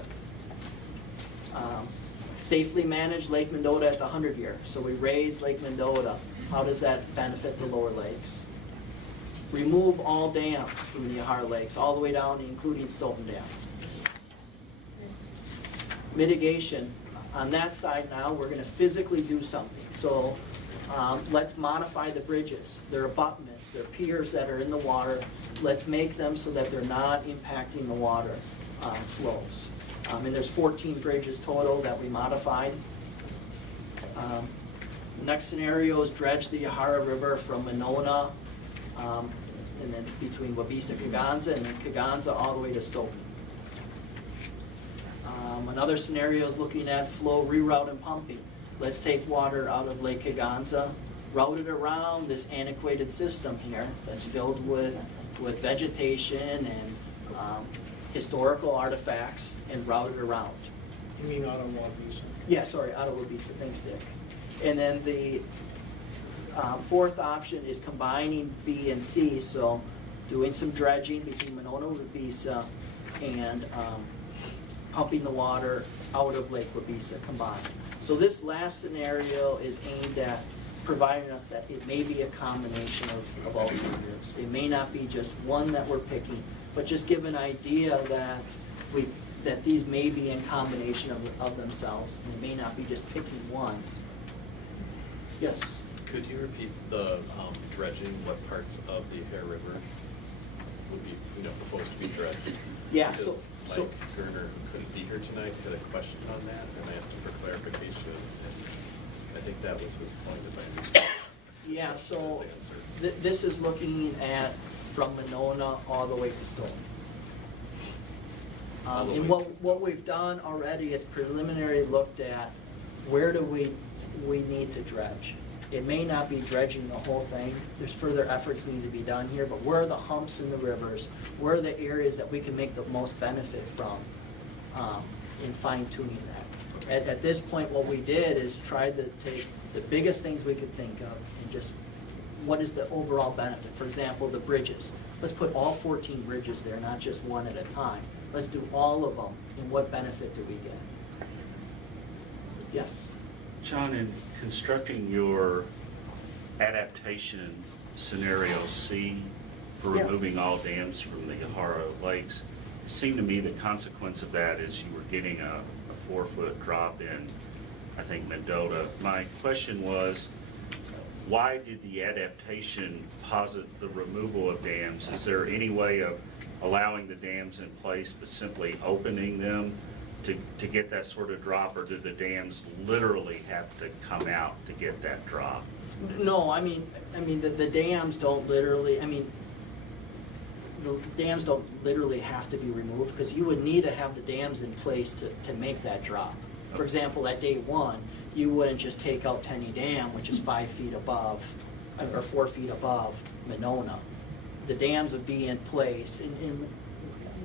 safely manage Lake Mendota at the 100-year. So we raise Lake Mendota. How does that benefit the lower lakes? Remove all dams from the Yahara Lakes, all the way down, including Stoughton Dam. Mitigation, on that side now, we're going to physically do something. So let's modify the bridges. They're abutments, they're piers that are in the water. Let's make them so that they're not impacting the water flows. And there's 14 bridges total that we modified. Next scenario is dredge the Yahara River from Monona, and then between Wabeesa, Kaganza, and then Kaganza all the way to Stoughton. Another scenario is looking at flow reroute and pumping. Let's take water out of Lake Kaganza, route it around this antiquated system here that's filled with vegetation and historical artifacts, and route it around. You mean out of Wabeesa? Yeah, sorry, out of Wabeesa. Thanks, Dick. And then the fourth option is combining B and C, so doing some dredging between Monona and Wabeesa and pumping the water out of Lake Wabeesa combined. So this last scenario is aimed at providing us that it may be a combination of alternatives. It may not be just one that we're picking, but just give an idea that that these may be in combination of themselves, and it may not be just picking one. Yes? Could you repeat the dredging, what parts of the Yahara River would be, proposed to be dredged? Yeah, Because so Mike Gerner, who couldn't be here tonight, had a question on that, and I asked him for clarification, and I think that was his point, if I understand. yeah, so His answer. this is looking at from Monona all the way to Stoughton. And what we've done already is preliminary looked at where do we need to dredge. It may not be dredging the whole thing. There's further efforts need to be done here, but where are the humps in the rivers? Where are the areas that we can make the most benefit from in fine tuning that? At this point, what we did is try to take the biggest things we could think of and just what is the overall benefit? For example, the bridges. Let's put all 14 bridges there, not just one at a time. Let's do all of them, and what benefit do we get? Yes? John, in constructing your adaptation scenario C for Yeah. removing all dams from the Yahara Lakes, it seemed to me the consequence of that is you were getting a 4-foot drop in, I think, Mendota. My question was, why did the adaptation posit the removal of dams? Is there any way of allowing the dams in place but simply opening them to get that sort of drop, or do the dams literally have to come out to get that drop? No, I mean the dams don't literally, the dams don't literally have to be removed, because you would need to have the dams in place to make that drop. For example, at day one, you wouldn't just take out Tenny Dam, which is 5 feet above, or 4 feet above Monona. The dams would be in place, and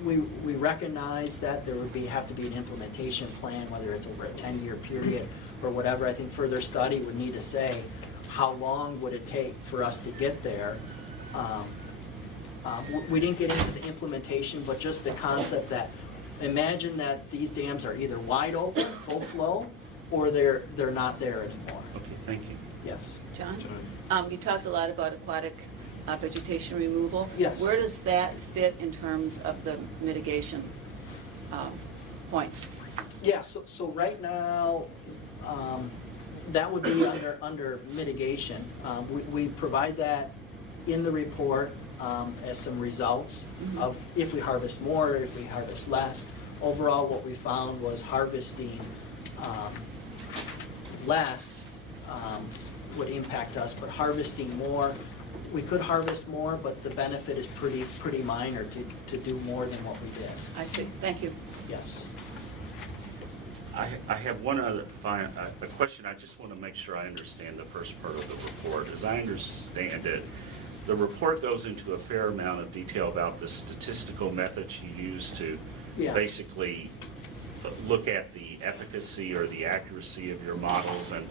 we recognize that there would have to be an implementation plan, whether it's over a 10-year period or whatever. I think further study would need to say, how long would it take for us to get there? We didn't get into the implementation, but just the concept that, imagine that these dams are either wide open, full flow, or they're not there anymore. Okay, thank you. Yes. John? You talked a lot about aquatic vegetation removal. Yes. Where does that fit in terms of the mitigation points? Yeah, so right now, that would be under mitigation. We provide that in the report as some results of if we harvest more, if we harvest less. Overall, what we found was harvesting less would impact us, but harvesting more we could harvest more, but the benefit is pretty minor to do more than what we did. I see, thank you. Yes. I have one other a question. I just want to make sure I understand the first part of the report. As I understand it, the report goes into a fair amount of detail about the statistical methods you use to Yeah. basically look at the efficacy or the accuracy of your models. And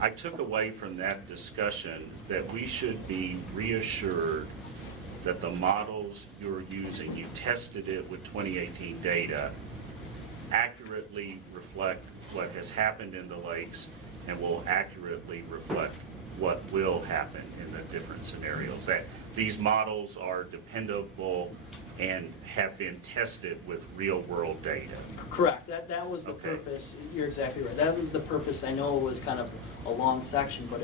I took away from that discussion that we should be reassured that the models you're using, you tested it with 2018 data, accurately reflect what has happened in the lakes and will accurately reflect what will happen in the different scenarios. That these models are dependable and have been tested with real-world data. Correct, that was the Okay. purpose, you're exactly right, that was the purpose. I know it was kind of a long section, but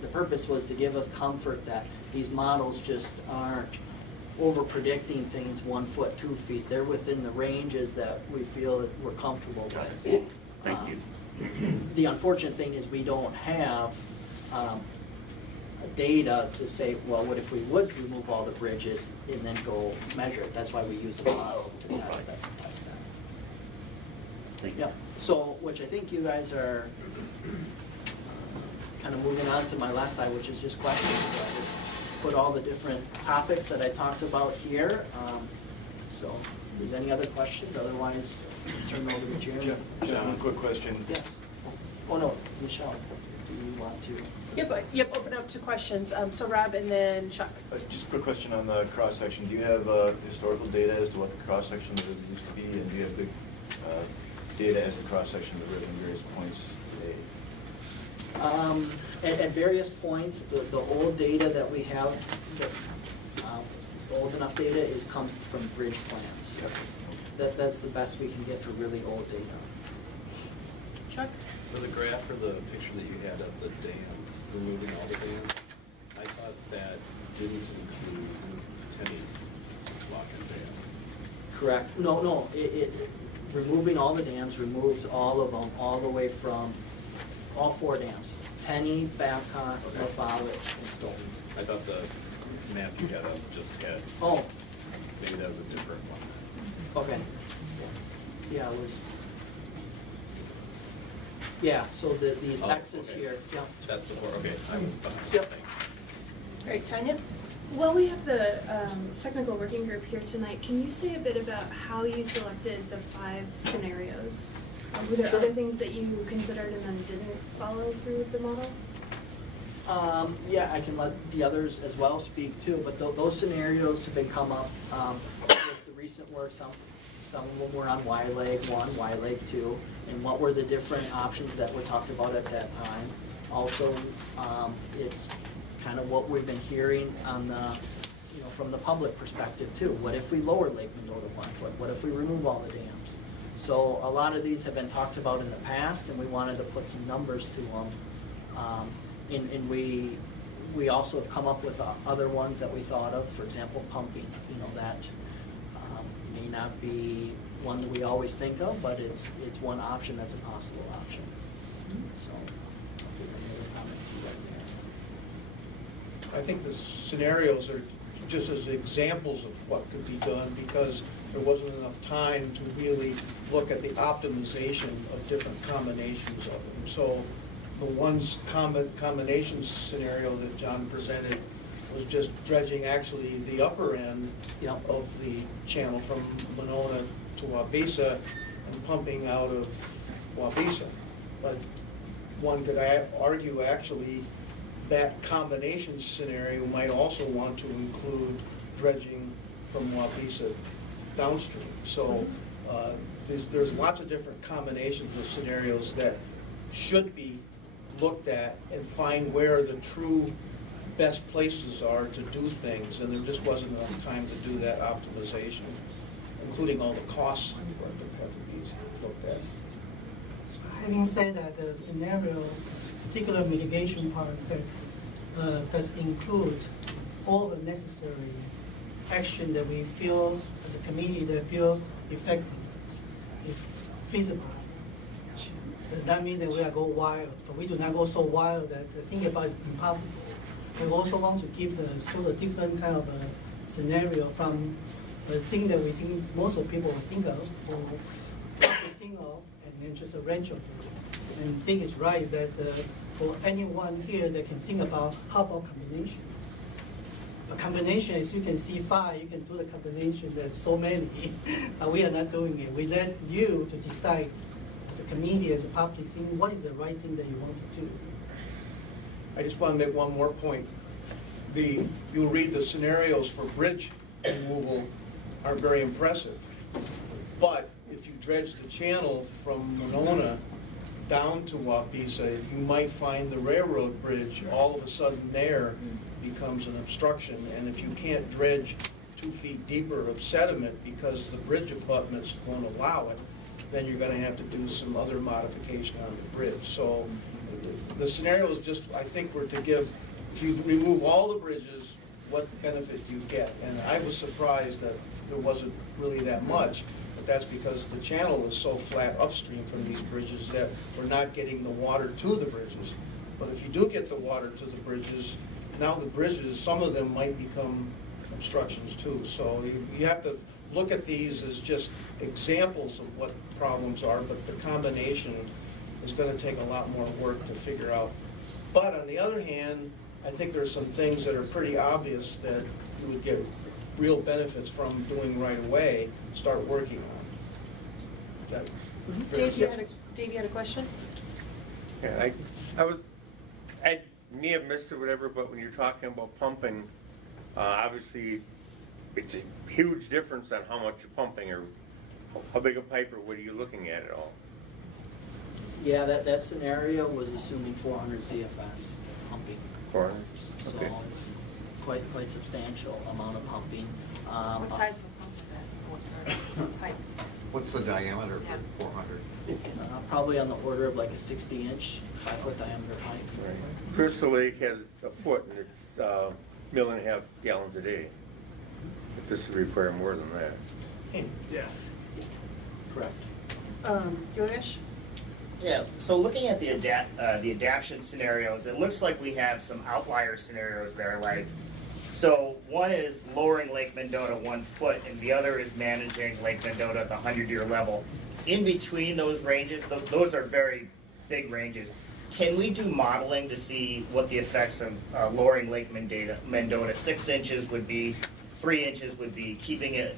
the purpose was to give us comfort that these models just aren't over-predicting things 1 foot, 2 feet. They're within the ranges that we feel that we're comfortable with. Thank you. The unfortunate thing is we don't have data to say, well, what if we would remove all the bridges and then go measure it? That's why we use a model to test that. Thank you. Yep, so, which I think you guys are kind of moving on to my last slide, which is just questions. So I just put all the different topics that I talked about here. So, if there's any other questions, otherwise, turn it over to Jeremy. John, one quick question. Yes. Oh, no, Michelle, do you want to? Yep, open up to questions. So Rob and then Chuck. Just a quick question on the cross-section. Do you have historical data as to what the cross-section of the river used to be? And do you have good data as the cross-section of the river in various points today? At various points, the old data that we have, old enough data comes from bridge plans. That's the best we can get for really old data. Chuck? For the graph or the picture that you had of the dams, removing all the dams, I thought that didn't include Tenny Lock and Dam. Correct. No, removing all the dams removes all of them, all the way from all 4 dams. Tenny, Babcock, Lafayette, and Stoughton. I thought the map you had up just had, Oh, maybe that was a different one. okay. Yeah, it was. Yeah, so these Oh, X's okay. here, yeah. That's the four, okay, I was behind. Yep. Thanks. Great, Tanya? Well, we have the technical working group here tonight. Can you say a bit about how you selected the 5 scenarios? Were there other things that you considered and then didn't follow through with the model? Yeah, I can let the others as well speak too, but those scenarios have been come up with the recent work. Some of them were on Y Leg 1, Y Leg 2, and what were the different options that were talked about at that time. Also, it's kind of what we've been hearing on the, from the public perspective too. What if we lower Lake Mendota 1 foot? What if we remove all the dams? So a lot of these have been talked about in the past, and we wanted to put some numbers to them. And we also have come up with other ones that we thought of, for example, pumping. That may not be one that we always think of, but it's one option that's a possible option. So, any other comments you guys have? I think the scenarios are just as examples of what could be done, because there wasn't enough time to really look at the optimization of different combinations of them. So the combination scenario that John presented was just dredging actually the upper end of the channel from Monona to Wabesa and pumping out of Wabesa. But one could argue actually that combination scenario might also want to include dredging from Wabesa downstream. So there's lots of different combinations of scenarios that should be looked at and find where the true best places are to do things, and there just wasn't enough time to do that optimization, including all the costs that have to be looked at. Having said that, the scenario, particular mitigation parts that does include all the necessary action that we feel as a committee that feel effective, if feasible. Does that mean that we are go wild? But we do not go so wild that the thing about it is impossible. I also want to give the sort of different kind of a scenario from the thing that we think most of people think of, or probably think of, and then just a range of them. And I think it's right is that for anyone here that can think about how about combinations. A combination, as you can see, 5, you can do the combination. There's so many, but we are not doing it. We let you to decide as a committee, as a public thing, what is the right thing that you want to do. I just want to make one more point. You'll read the scenarios for bridge removal are very impressive. But if you dredge the channel from Monona down to Wapisa, you might find the railroad bridge all of a sudden there becomes an obstruction. And if you can't dredge 2 feet deeper of sediment because the bridge abutments won't allow it, then you're going to have to do some other modification on the bridge. So the scenarios just, I think, were to give, if you remove all the bridges, what benefit do you get? And I was surprised that there wasn't really that much, but that's because the channel is so flat upstream from these bridges that we're not getting the water to the bridges. But if you do get the water to the bridges, now the bridges, some of them might become obstructions too. So you have to look at these as just examples of what problems are, but the combination is going to take a lot more work to figure out. But on the other hand, I think there's some things that are pretty obvious that you would get real benefits from doing right away, start working on. That- Dave, you had a question? Yeah, I may have missed it, whatever, but when you're talking about pumping, obviously, it's a huge difference on how much you're pumping, or how big a pipe, or what are you looking at all? Yeah, that scenario was assuming 400 CFS pumping. 400, So okay. it's quite substantial amount of pumping. What size of a pump is that? What pipe? What's the diameter for 400? Probably on the order of like a 60-inch, 5-foot diameter pipe. Crystal Lake has a foot, and it's 1.5 million gallons a day. But this would require more than that. Yeah. Correct. Yogesh? Yeah, so looking at the adaption scenarios, it looks like we have some outlier scenarios there. Like, so one is lowering Lake Mendota 1 foot, and the other is managing Lake Mendota at the 100-year level. In between those ranges, those are very big ranges. Can we do modeling to see what the effects of lowering Lake Mendota 6 inches would be, 3 inches would be, keeping it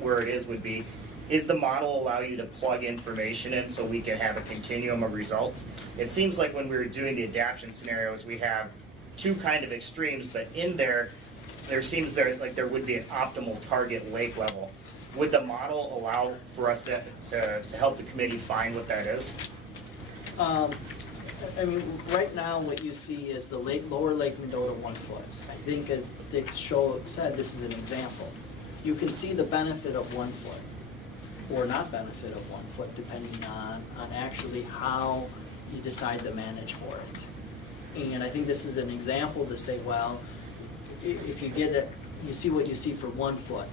where it is would be? Is the model allow you to plug information in so we can have a continuum of results? It seems like when we were doing the adaption scenarios, we have 2 kind of extremes, but in there seems like there would be an optimal target lake level. Would the model allow for us to help the committee find what that is? I mean, right now what you see is the lower Lake Mendota 1 foot. I think as Dick Scholl said, this is an example. You can see the benefit of 1 foot, or not benefit of 1 foot, depending on actually how you decide to manage for it. And I think this is an example to say, well, if you get it, you see what you see for 1 foot,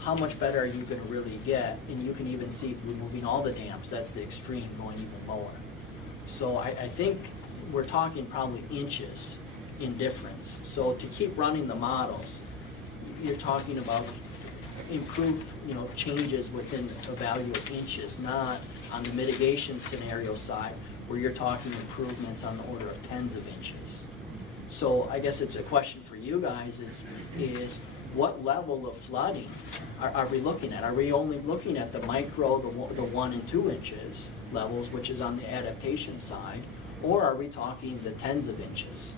how much better are you going to really get? And you can even see removing all the dams, that's the extreme, going even lower. So I think we're talking probably inches in difference. So to keep running the models, you're talking about improved, changes within a value of inches, not on the mitigation scenario side, where you're talking improvements on the order of tens of inches. So I guess it's a question for you guys is what level of flooding are we looking at? Are we only looking at the micro, the 1 and 2 inches levels, which is on the adaptation side, or are we talking the tens of inches?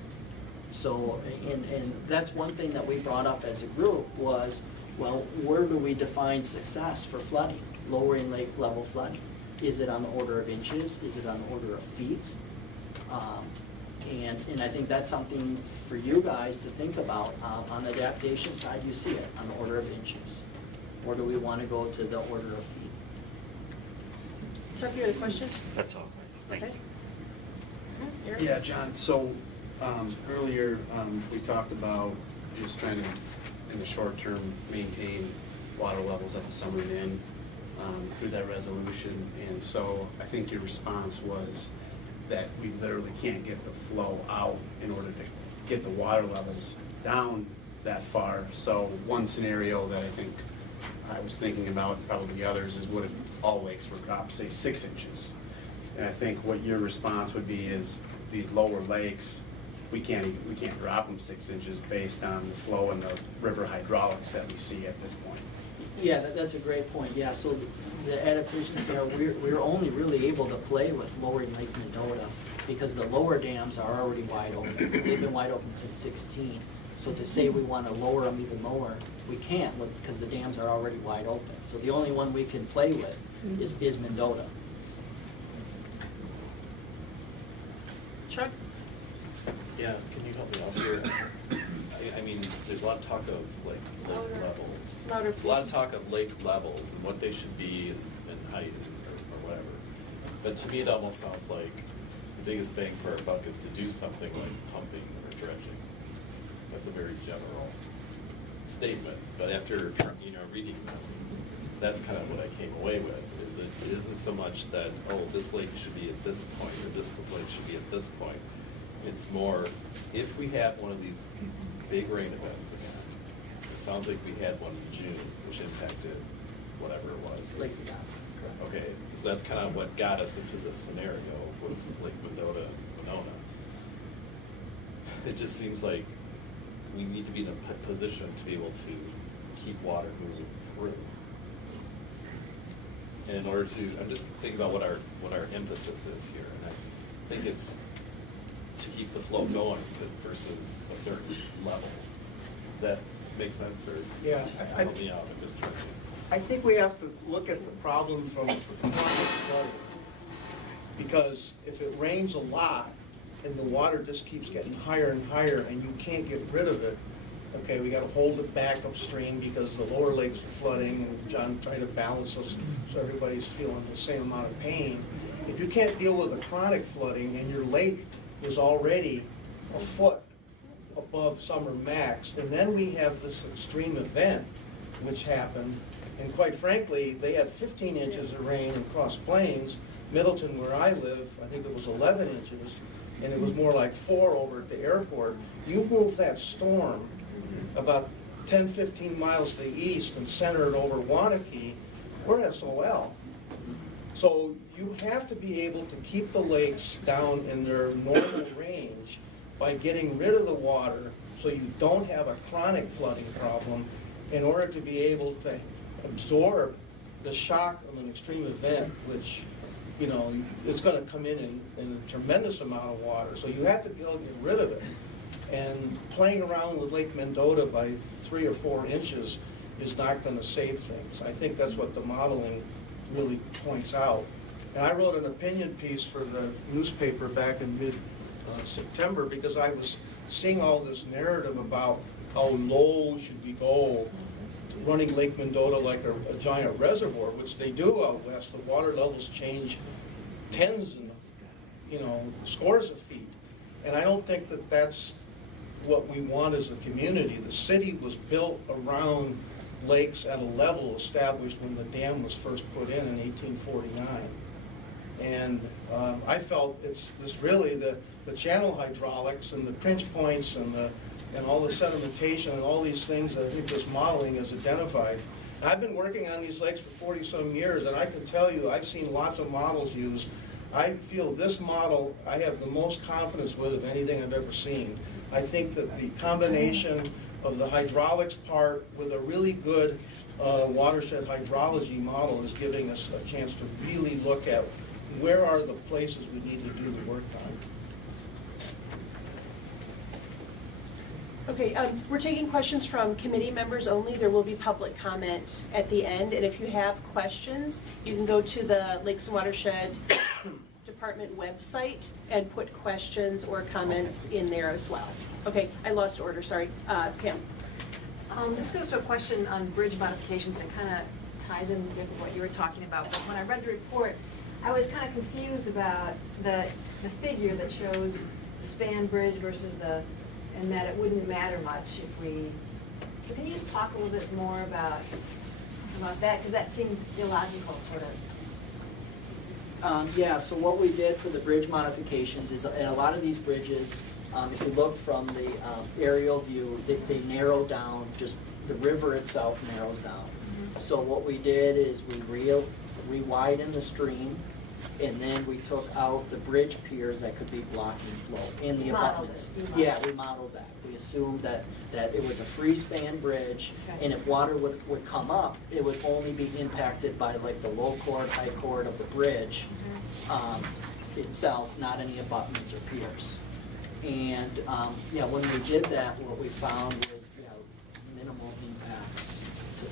So, and that's one thing that we brought up as a group was, well, where do we define success for flooding, lowering lake level flooding? Is it on the order of inches? Is it on the order of feet? And I think that's something for you guys to think about. On the adaptation side, you see it on the order of inches. Or do we want to go to the order of feet? Chuck, you had a question? That's all. Thank you. Eric? Yeah, John, so earlier we talked about just trying to, in the short term, maintain water levels at the Summer Inn through that resolution. And so I think your response was that we literally can't get the flow out in order to get the water levels down that far. So one scenario that I think I was thinking about, probably others, is what if all lakes were dropped, say, 6 inches? And I think what your response would be is these lower lakes, we can't drop them 6 inches based on the flow and the river hydraulics that we see at this point. Yeah, that's a great point, yeah, so the adaptations there, we're only really able to play with lowering Lake Mendota because the lower dams are already wide open. They've been wide open since 16. So to say we want to lower them even lower, we can't because the dams are already wide open. So the only one we can play with is Mendota. Chuck? Yeah, can you help me out here? I mean, there's a lot of talk of like lake levels. Louder, A lot please. of talk of lake levels and what they should be and height or whatever. But to me, it almost sounds like the biggest bang for our buck is to do something like pumping or dredging. That's a very general statement, but after, reading this, that's kind of what I came away with, is it isn't so much that, oh, this lake should be at this point, or this lake should be at this point. It's more, if we have one of these big rain events again, it sounds like we had one in June, which impacted whatever it was. Lake Okay, so that's kind of what got us into this scenario with Lake Mendota, Winona. It just seems like we need to be in a position to be able to keep water moving through. And in order to, I'm just thinking about what our emphasis is here, and I think it's to keep the flow going versus a certain level. Does that make sense, or Yeah, help me out? I'm just trying to. I think we have to look at the problem from chronic flooding. Because if it rains a lot and the water just keeps getting higher and higher and you can't get rid of it, okay, we gotta hold it back upstream because the lower lakes are flooding, and John trying to balance us so everybody's feeling the same amount of pain. If you can't deal with the chronic flooding and your lake is already a foot above summer max, and then we have this extreme event which happened, and quite frankly, they had 15 inches of rain in Cross Plains. Middleton, where I live, I think it was 11 inches, and it was more like 4 over at the airport. You move that storm about 10, 15 miles to the east and center it over Wanakee, we're SOL. So you have to be able to keep the lakes down in their normal range by getting rid of the water so you don't have a chronic flooding problem in order to be able to absorb the shock of an extreme event, which, you know, it's going to come in a tremendous amount of water. So you have to be able to get rid of it. And playing around with Lake Mendota by 3 or 4 inches is not going to save things. I think that's what the modeling really points out. And I wrote an opinion piece for the newspaper back in mid-September because I was seeing all this narrative about how low should we go, running Lake Mendota like a giant reservoir, which they do out west. The water levels change tens and, scores of feet. And I don't think that that's what we want as a community. The city was built around lakes at a level established when the dam was first put in 1849. And I felt it's this really the channel hydraulics and the pinch points and all the sedimentation and all these things that I think this modeling has identified. And I've been working on these lakes for 40-some years, and I can tell you I've seen lots of models used. I feel this model I have the most confidence with of anything I've ever seen. I think that the combination of the hydraulics part with a really good watershed hydrology model is giving us a chance to really look at where are the places we need to do the work on. Okay, we're taking questions from committee members only. There will be public comment at the end, and if you have questions, you can go to the Lakes and Watershed Department website and put questions or comments in there as well. Okay, I lost order, sorry. Pam. This goes to a question on bridge modifications and kind of ties in, Dick, with what you were talking about. But when I read the report, I was kind of confused about the figure that shows the span bridge versus and that it wouldn't matter much if we, so can you just talk a little bit more about that? Because that seemed illogical, sort of. Yeah, so what we did for the bridge modifications is, and a lot of these bridges If you look from the aerial view, they narrow down, just the river itself narrows down. So what we did is we widened the stream, and then we took out the bridge piers that could be blocking flow in the Modeled abutments. it. You modeled Yeah, we modeled that. We assumed that it was a free span bridge, Okay. and if water would come up, it would only be impacted by like the low chord, high chord of the bridge itself, not any abutments or piers. And, when we did that, what we found was, minimal impacts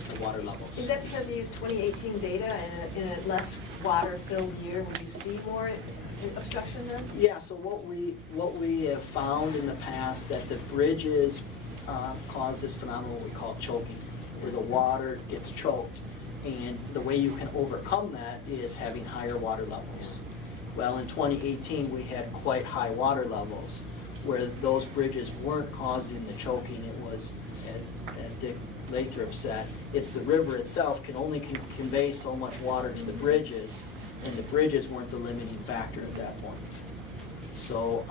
to water levels. Is that because you used 2018 data and in a less water-filled year, would you see more obstruction then? Yeah, so what we have found in the past, that the bridges cause this phenomenon we call choking, where the water gets choked. And the way you can overcome that is having higher water levels. Well, in 2018, we had quite high water levels, where those bridges weren't causing the choking. It was, as Dick Lathrop said, it's the river itself can only convey so much water to the bridges, and the bridges weren't the limiting factor at that point. So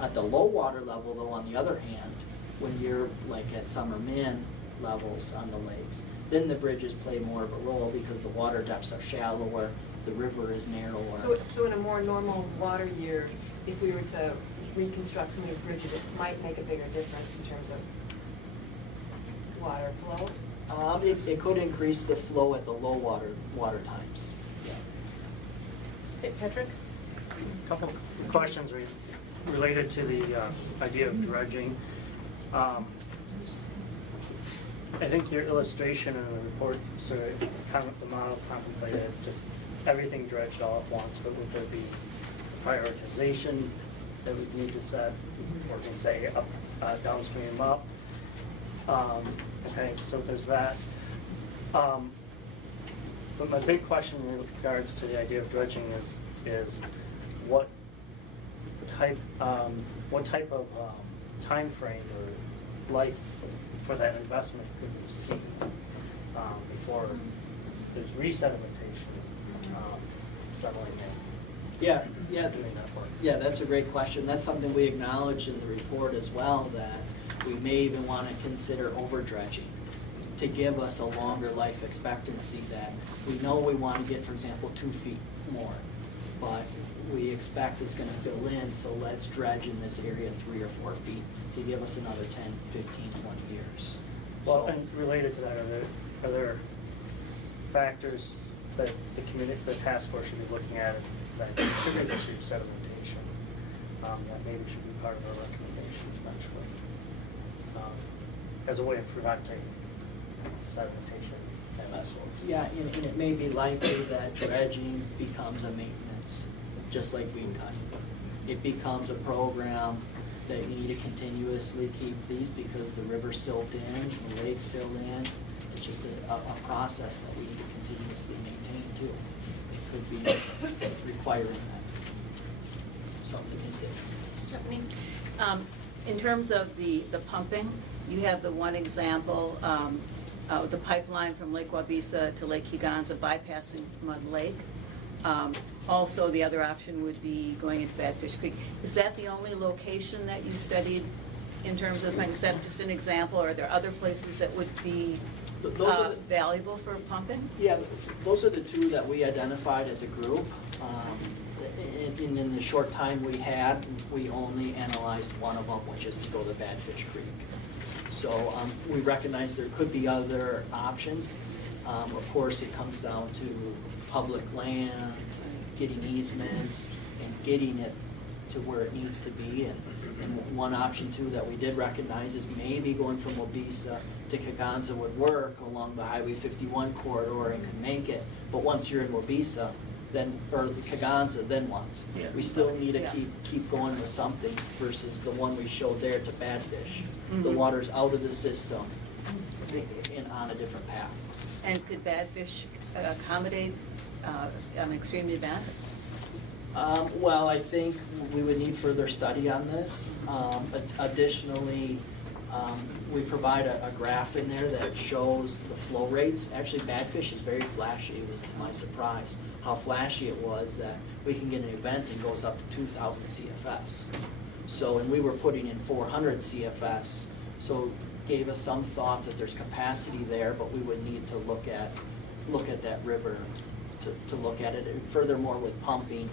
at the low water level, though, on the other hand, when you're like at summer min levels on the lakes, then the bridges play more of a role because the water depths are shallower, the river is narrower. So in a more normal water year, if we were to reconstruct some of these bridges, it might make a bigger difference in terms of water flow? It could increase the flow at the low water times. Okay, Patrick? Couple questions related to the idea of dredging. I think your illustration in the report, sort of, the model contemplated just everything dredged all at once, but would there be prioritization that we need to set, or can say up, downstream up? Okay, so there's that. But my big question in regards to the idea of dredging is what type of time frame or life for that investment could we see before there's resedimentation settling in? Yeah, Doing that work. Yeah, that's a great question. That's something we acknowledge in the report as well, that we may even want to consider over dredging to give us a longer life expectancy, that we know we want to get, for example, 2 feet more, but we expect it's going to fill in, so let's dredge in this area 3 or 4 feet to give us another 10, 15, 20 years. Well, and related to that, are there factors that the task force should be looking at that contribute to sedimentation that maybe should be part of our recommendations eventually, as a way of preventing sedimentation at that source? Yeah, and it may be likely that dredging becomes a maintenance, just like weed cutting. It becomes a program that you need to continuously keep these because the river's silt in, the lake's filled in. It's just a process that we need to continuously maintain too. It could be requiring that. Something to consider. Certainly. In terms of the pumping, you have the one example, the pipeline from Lake Wabisa to Lake Higanza bypassing Mud Lake. Also, the other option would be going into Badfish Creek. Is that the only location that you studied in terms of things? Is that just an example, or are there other places that would be valuable for pumping? Yeah, those are the two that we identified as a group. In the short time we had, we only analyzed one of them, which is to go to Badfish Creek. So we recognize there could be other options. Of course, it comes down to public land, getting easements, and getting it to where it needs to be. And one option too that we did recognize is maybe going from Wabisa to Kaganza would work along the Highway 51 corridor and could make it. But once you're in Wabisa, or Kaganza, then what? Yeah. We still need to keep going with something versus the one we showed there to Badfish. The water's out of the system and on a different path. And could Badfish accommodate an extreme event? Well, I think we would need further study on this. Additionally, we provide a graph in there that shows the flow rates. Actually, Badfish is very flashy. It was to my surprise how flashy it was that we can get an event that goes up to 2,000 CFS. So, and we were putting in 400 CFS, so gave us some thought that there's capacity there, but we would need to look at that river to look at it. And furthermore, with pumping,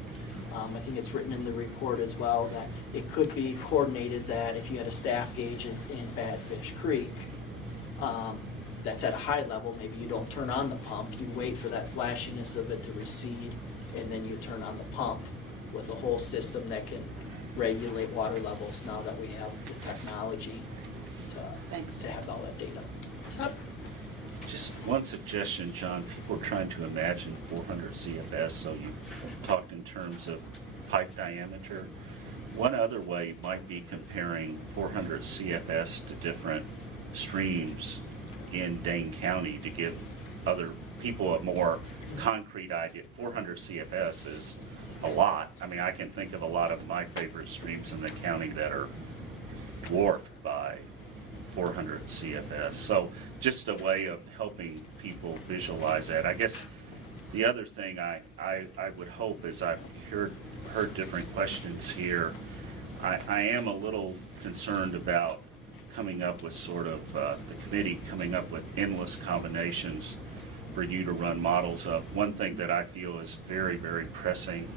I think it's written in the report as well that it could be coordinated that if you had a staff gauge in Badfish Creek, that's at a high level, maybe you don't turn on the pump, you wait for that flashiness of it to recede, and then you turn on the pump with a whole system that can regulate water levels now that we have the technology to have all that data. Top. Just one suggestion, John, people are trying to imagine 400 CFS, so you talked in terms of pipe diameter. One other way might be comparing 400 CFS to different streams in Dane County to give other people a more concrete idea. 400 CFS is a lot. I mean, I can think of a lot of my favorite streams in the county that are dwarfed by 400 CFS. So just a way of helping people visualize that. I guess the other thing I would hope is I've heard different questions here. I am a little concerned about coming up with sort of, the committee coming up with endless combinations for you to run models of. One thing that I feel is very, very pressing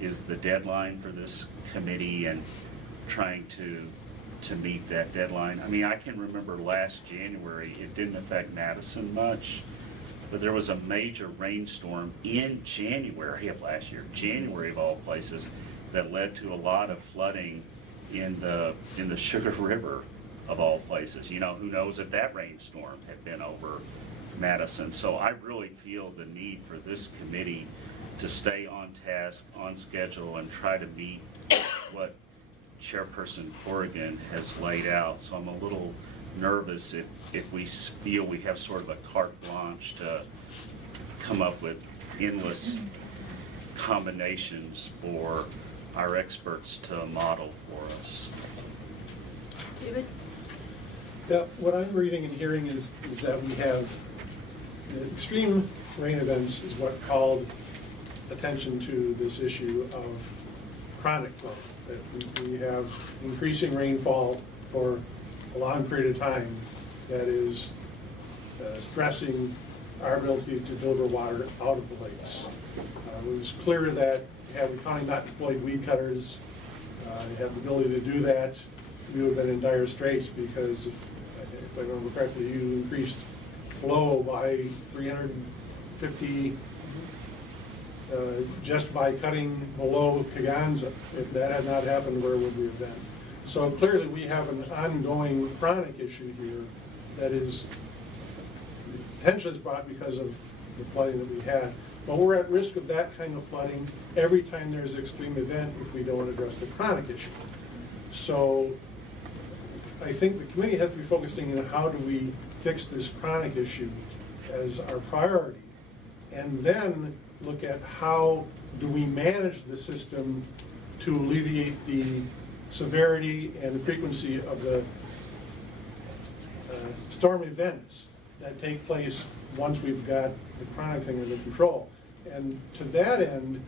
is the deadline for this committee and trying to meet that deadline. I mean, I can remember last January, it didn't affect Madison much, but there was a major rainstorm in January of last year, January of all places, that led to a lot of flooding in the Sugar River of all places. You know, who knows if that rainstorm had been over Madison. So I really feel the need for this committee to stay on task, on schedule, and try to meet what Chairperson Corrigan has laid out. So I'm a little nervous if we feel we have sort of a carte blanche to come up with endless combinations for our experts to model for us. David? Yeah, what I'm reading and hearing is that we have the extreme rain events is what called attention to this issue of chronic flow. That we have increasing rainfall for a long period of time that is stressing our ability to deliver water out of the lakes. It was clear that had the county not deployed weed cutters, had the ability to do that, we would have been in dire straits because, if I remember correctly, you increased flow by 350 just by cutting below Kaganza. If that had not happened, where would we have been? So clearly we have an ongoing chronic issue here that is potentially brought because of the flooding that we had. But we're at risk of that kind of flooding every time there's an extreme event if we don't address the chronic issue. So I think the committee has to be focusing on how do we fix this chronic issue as our priority, and then look at how do we manage the system to alleviate the severity and frequency of the storm events that take place once we've got the chronic thing under control. And to that end,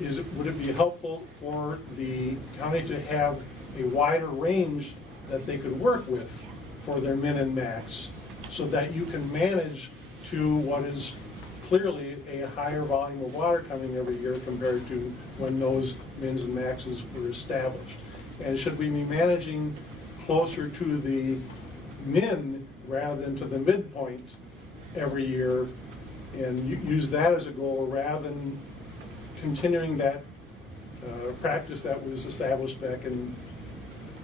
would it be helpful for the county to have a wider range that they could work with for their min and max, so that you can manage to what is clearly a higher volume of water coming every year compared to when those mins and maxes were established? And should we be managing closer to the min rather than to the midpoint every year, and use that as a goal rather than continuing that practice that was established back in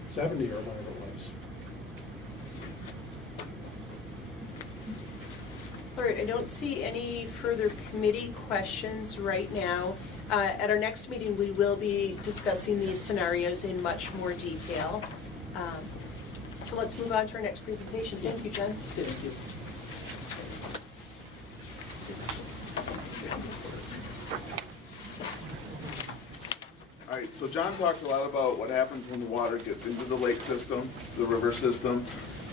70 or whatever it was? All right, I don't see any further committee questions right now. At our next meeting, we will be discussing these scenarios in much more detail. So let's move on to our next presentation. Thank you, Jen. Thank you. All right, so John talks a lot about what happens when the water gets into the lake system, the river system.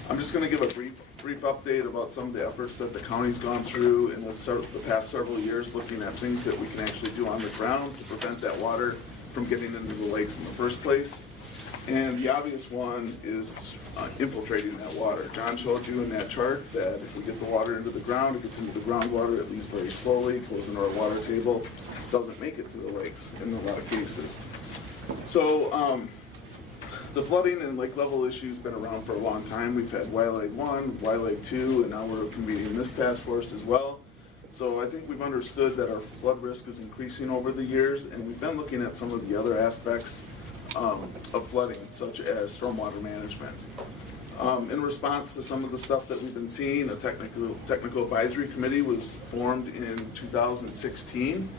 I'm just going to give a brief update about some of the efforts that the county's gone through in the past several years, looking at things that we can actually do on the ground to prevent that water from getting into the lakes in the first place. And the obvious one is infiltrating that water. John showed you in that chart that if we get the water into the ground, it gets into the groundwater, it leaves very slowly, goes into our water table, doesn't make it to the lakes in a lot of cases. So the flooding and lake level issue has been around for a long time. We've had YLAG 1, YLAG 2, and now we're convening this task force as well. So I think we've understood that our flood risk is increasing over the years, and we've been looking at some of the other aspects of flooding, such as stormwater management. In response to some of the stuff that we've been seeing, a technical advisory committee was formed in 2016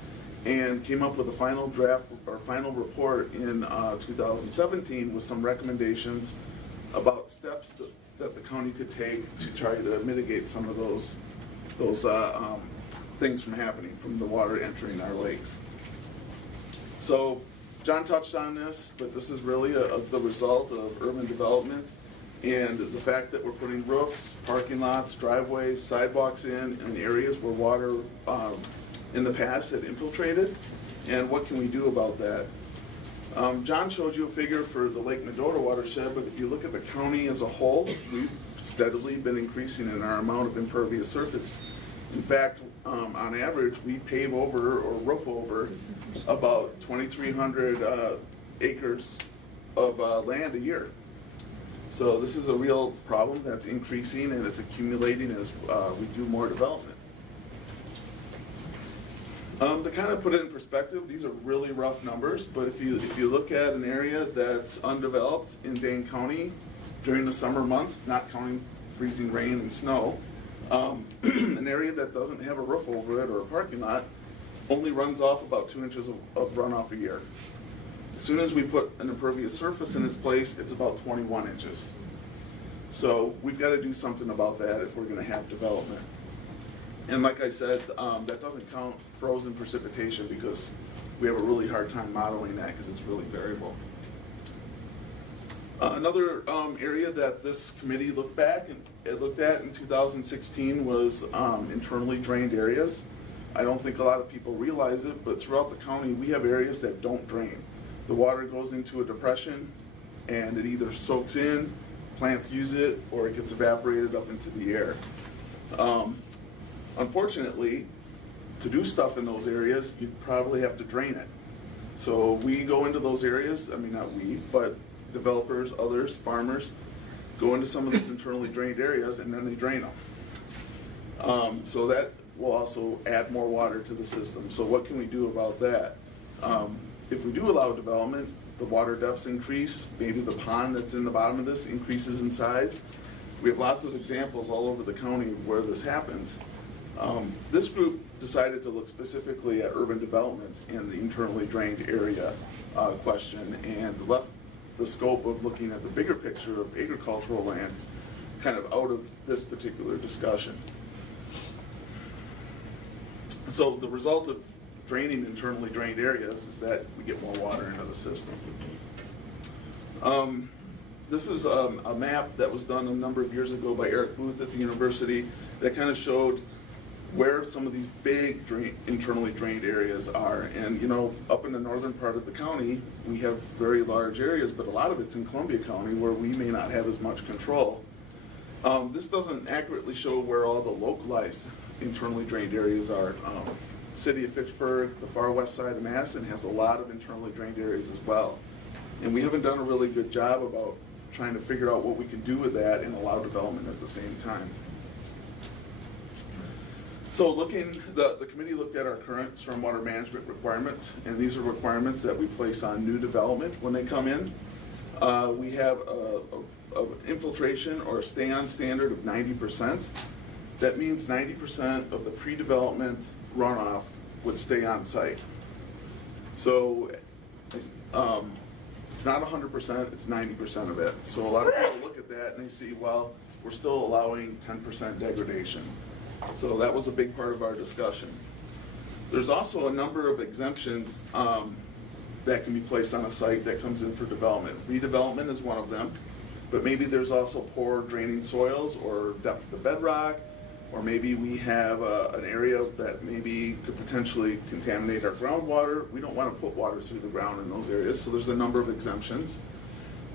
and came up with a final draft or final report in 2017 with some recommendations about steps that the county could take to try to mitigate some of those things from happening, from the water entering our lakes. So John touched on this, but this is really the result of urban development and the fact that we're putting roofs, parking lots, driveways, sidewalks in areas where water in the past had infiltrated. And what can we do about that? John showed you a figure for the Lake Mendota watershed, but if you look at the county as a whole, we've steadily been increasing in our amount of impervious surface. In fact, on average, we pave over or roof over about 2,300 acres of land a year. So this is a real problem that's increasing and it's accumulating as we do more development. To kind of put it in perspective, these are really rough numbers, but if you look at an area that's undeveloped in Dane County during the summer months, not counting freezing rain and snow, an area that doesn't have a roof over it or a parking lot only runs off about 2 inches of runoff a year. As soon as we put an impervious surface in its place, it's about 21 inches. So we've got to do something about that if we're going to have development. And like I said, that doesn't count frozen precipitation because we have a really hard time modeling that because it's really variable. Another area that this committee looked at in 2016 was internally drained areas. I don't think a lot of people realize it, but throughout the county we have areas that don't drain. The water goes into a depression and it either soaks in, plants use it, or it gets evaporated up into the air. Unfortunately, to do stuff in those areas, you probably have to drain it. So we go into those areas, I mean not we, but developers, others, farmers, go into some of these internally drained areas and then they drain them. So that will also add more water to the system. So what can we do about that? If we do allow development, the water depths increase, maybe the pond that's in the bottom of this increases in size. We have lots of examples all over the county where this happens. This group decided to look specifically at urban development and the internally drained area question and left the scope of looking at the bigger picture of agricultural land kind of out of this particular discussion. So the result of draining internally drained areas is that we get more water into the system. This is a map that was done a number of years ago by Eric Booth at the university that kind of showed where some of these big internally drained areas are. And you know, up in the northern part of the county, we have very large areas, but a lot of it's in Columbia County where we may not have as much control. This doesn't accurately show where all the localized internally drained areas are. City of Fitchburg, the far west side of Madison has a lot of internally drained areas as well. And we haven't done a really good job about trying to figure out what we can do with that and allow development at the same time. So the committee looked at our current stormwater management requirements, and these are requirements that we place on new development when they come in. We have a infiltration or a stay-on standard of 90%. That means 90% of the pre-development runoff would stay on site. So it's not 100%, it's 90% of it. So a lot of people look at that and they see, well, we're still allowing 10% degradation. So that was a big part of our discussion. There's also a number of exemptions that can be placed on a site that comes in for development. Redevelopment is one of them, but maybe there's also poor draining soils or depth of bedrock, or maybe we have an area that maybe could potentially contaminate our groundwater. We don't want to put water through the ground in those areas, so there's a number of exemptions.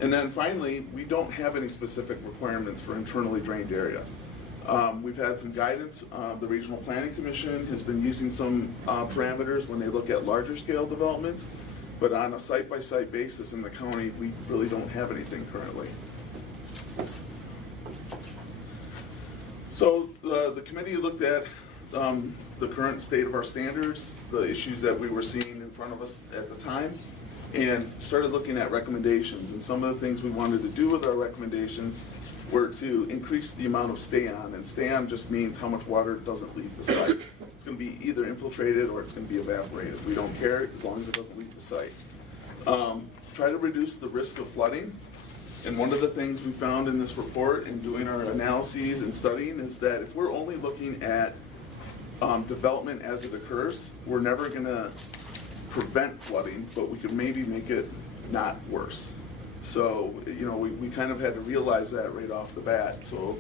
And then finally, we don't have any specific requirements for internally drained area. We've had some guidance. The Regional Planning Commission has been using some parameters when they look at larger scale development, but on a site-by-site basis in the county, we really don't have anything currently. So the committee looked at the current state of our standards, the issues that we were seeing in front of us at the time, and started looking at recommendations. And some of the things we wanted to do with our recommendations were to increase the amount of stay-on, and stay-on just means how much water doesn't leave the site. It's going to be either infiltrated or it's going to be evaporated. We don't care as long as it doesn't leave the site. Try to reduce the risk of flooding. And one of the things we found in this report in doing our analyses and studying is that if we're only looking at development as it occurs, we're never going to prevent flooding, but we could maybe make it not worse. So, you know, we kind of had to realize that right off the bat. So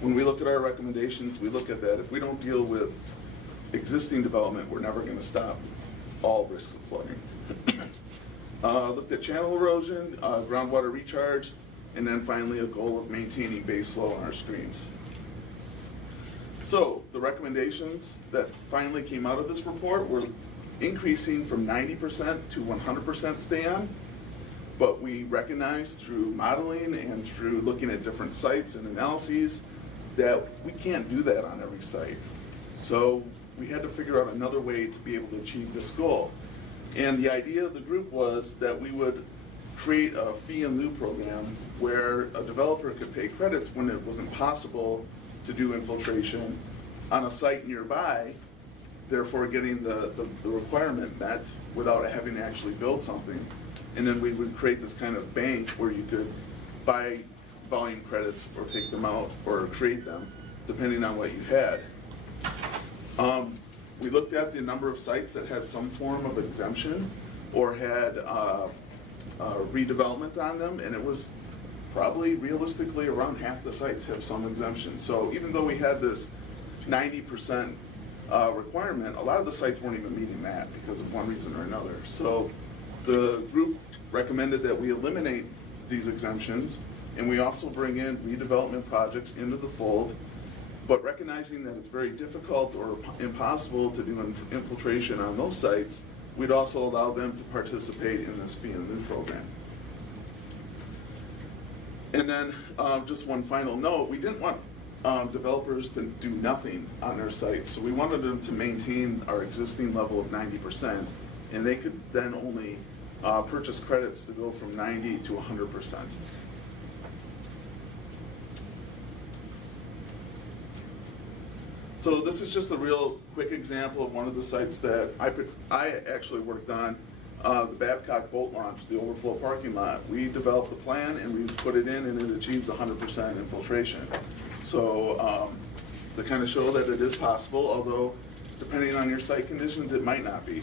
when we look at our recommendations, we look at that. If we don't deal with existing development, we're never going to stop all risks of flooding. Looked at channel erosion, groundwater recharge, and then finally a goal of maintaining base flow on our streams. So the recommendations that finally came out of this report were increasing from 90% to 100% stay-on, but we recognized through modeling and through looking at different sites and analyses that we can't do that on every site. So we had to figure out another way to be able to achieve this goal. And the idea of the group was that we would create a fee in lieu program where a developer could pay credits when it was impossible to do infiltration on a site nearby, therefore getting the requirement met without having to actually build something. And then we would create this kind of bank where you could buy volume credits or take them out or create them, depending on what you had. We looked at the number of sites that had some form of exemption or had redevelopment on them, and it was probably realistically around half the sites have some exemption. So even though we had this 90% requirement, a lot of the sites weren't even meeting that because of one reason or another. So the group recommended that we eliminate these exemptions, and we also bring in redevelopment projects into the fold, but recognizing that it's very difficult or impossible to do infiltration on those sites, we'd also allow them to participate in this fee in lieu program. And then just one final note, we didn't want developers to do nothing on their sites, so we wanted them to maintain our existing level of 90%, and they could then only purchase credits to go from 90 to 100%. So this is just a real quick example of one of the sites that I actually worked on, the Babcock Boat Launch, the overflow parking lot. We developed the plan and we put it in, and it achieves 100% infiltration. So to kind of show that it is possible, although depending on your site conditions, it might not be.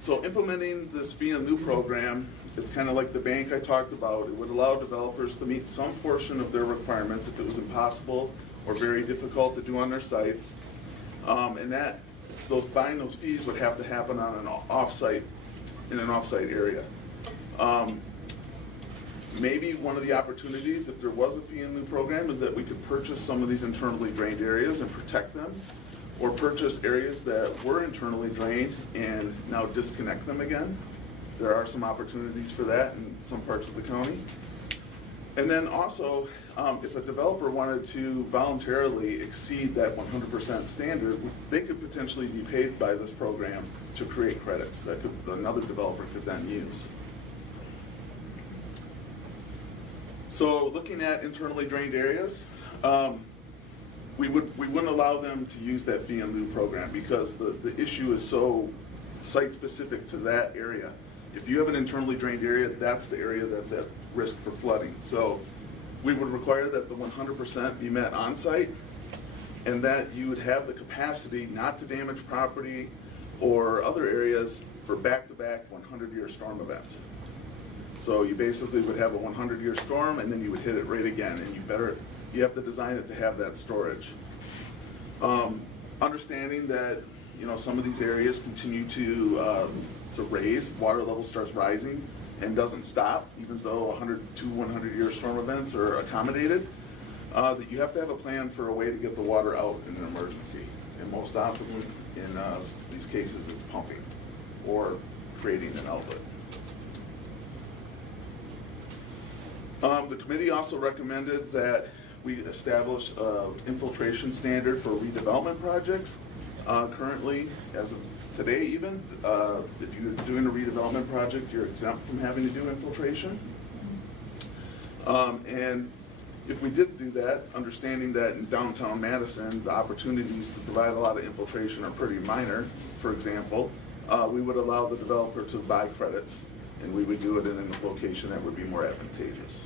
So implementing this fee in lieu program, it's kind of like the bank I talked about. It would allow developers to meet some portion of their requirements if it was impossible or very difficult to do on their sites. And that buying those fees would have to happen on an off-site, in an off-site area. Maybe one of the opportunities, if there was a fee in lieu program, is that we could purchase some of these internally drained areas and protect them, or purchase areas that were internally drained and now disconnect them again. There are some opportunities for that in some parts of the county. And then also, if a developer wanted to voluntarily exceed that 100% standard, they could potentially be paid by this program to create credits that another developer could then use. So looking at internally drained areas, we wouldn't allow them to use that fee in lieu program because the issue is so site-specific to that area. If you have an internally drained area, that's the area that's at risk for flooding. So we would require that the 100% be met on site, and that you would have the capacity not to damage property or other areas for back-to-back 100-year storm events. So you basically would have a 100-year storm, and then you would hit it right again, and you have to design it to have that storage. Understanding that some of these areas continue to raise, water level starts rising and doesn't stop, even though 100-year storm events are accommodated, that you have to have a plan for a way to get the water out in an emergency. And most often in these cases, it's pumping or creating an outlet. The committee also recommended that we establish an infiltration standard for redevelopment projects. Currently, as of today even, if you're doing a redevelopment project, you're exempt from having to do infiltration. And if we did do that, understanding that in downtown Madison, the opportunities to provide a lot of infiltration are pretty minor, for example, we would allow the developer to buy credits, and we would do it in a location that would be more advantageous.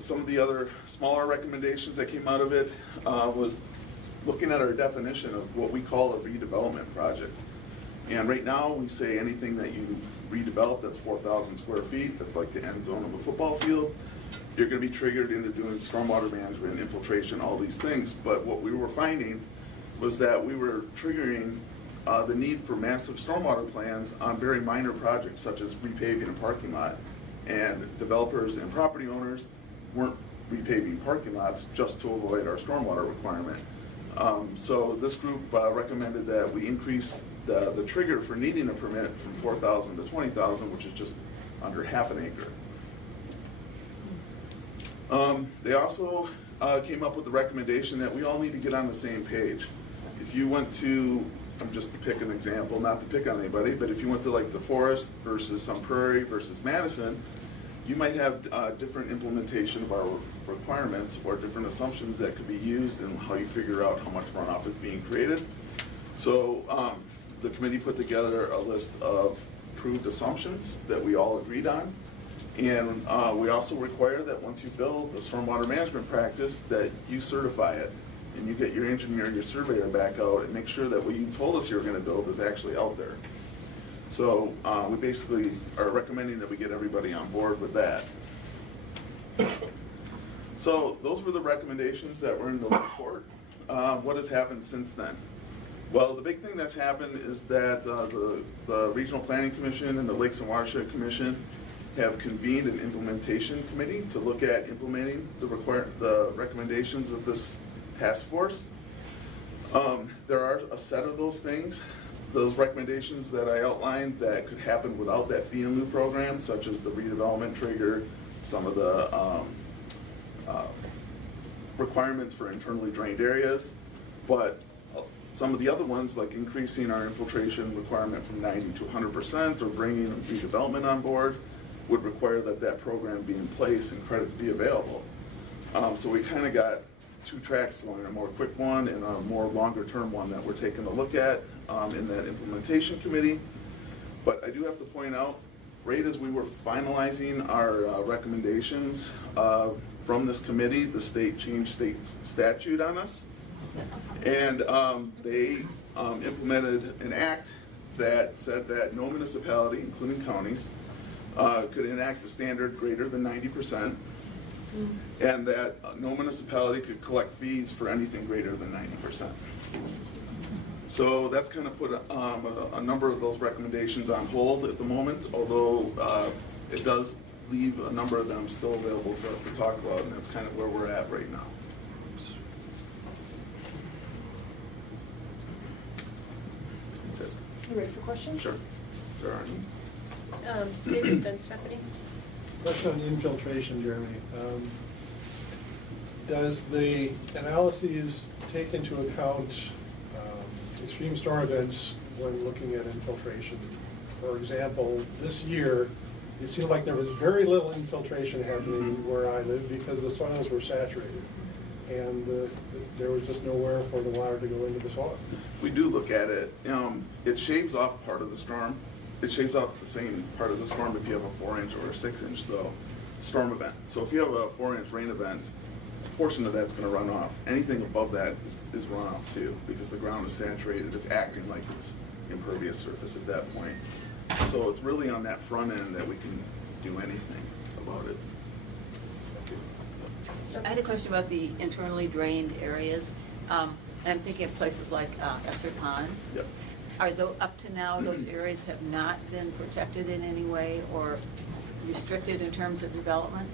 Some of the other smaller recommendations that came out of it was looking at our definition of what we call a redevelopment project. And right now, we say anything that you redevelop that's 4,000 square feet, that's like the end zone of a football field, you're going to be triggered into doing stormwater management, infiltration, all these things. But what we were finding was that we were triggering the need for massive stormwater plans on very minor projects, such as repaving a parking lot. And developers and property owners weren't repaving parking lots just to avoid our stormwater requirement. So this group recommended that we increase the trigger for needing a permit from 4,000 to 20,000, which is just under half an acre. They also came up with the recommendation that we all need to get on the same page. If you went to, just to pick an example, not to pick on anybody, but if you went to like the Forest versus Sun Prairie versus Madison, you might have different implementation of our requirements or different assumptions that could be used in how you figure out how much runoff is being created. So the committee put together a list of approved assumptions that we all agreed on. And we also require that once you build a stormwater management practice, that you certify it. And you get your engineer, your surveyor back out and make sure that what you told us you were going to build is actually out there. So we basically are recommending that we get everybody on board with that. So those were the recommendations that were in the report. What has happened since then? Well, the big thing that's happened is that the Regional Planning Commission and the Lakes and Watershed Commission have convened an implementation committee to look at implementing the recommendations of this task force. There are a set of those things, those recommendations that I outlined that could happen without that fee in lieu program, such as the redevelopment trigger, some of the requirements for internally drained areas, but some of the other ones, like increasing our infiltration requirement from 90 to 100% or bringing redevelopment on board, would require that that program be in place and credits be available. So we kind of got two tracks going, a more quick one and a more longer term one that we're taking a look at in that implementation committee. But I do have to point out, right as we were finalizing our recommendations from this committee, the state changed state statute on us. And they implemented an act that said that no municipality, including counties, could enact a standard greater than 90%. And that no municipality could collect fees for anything greater than 90%. So that's kind of put a number of those recommendations on hold at the moment, although it does leave a number of them still available for us to talk about, and that's kind of where we're at right now. That's it. You ready for questions? Sure. There are any. David, then Stephanie. Question on infiltration, Jeremy. Does the analyses take into account extreme storm events when looking at infiltration? For example, this year, it seemed like there was very little infiltration happening where I live because the soils were saturated. And there was just nowhere for the water to go into the soil. We do look at it. It shaves off part of the storm. It shaves off the same part of the storm if you have a 4-inch or a 6-inch though storm event. So if you have a 4-inch rain event, a portion of that's going to run off. Anything above that is runoff too, because the ground is saturated. It's acting like it's impervious surface at that point. So it's really on that front end that we can do anything about it. I had a question about the internally drained areas. I and I'm thinking of places like Esser Pond. Yep. Are those, up to now, those areas have not been protected in any way or restricted in terms of development?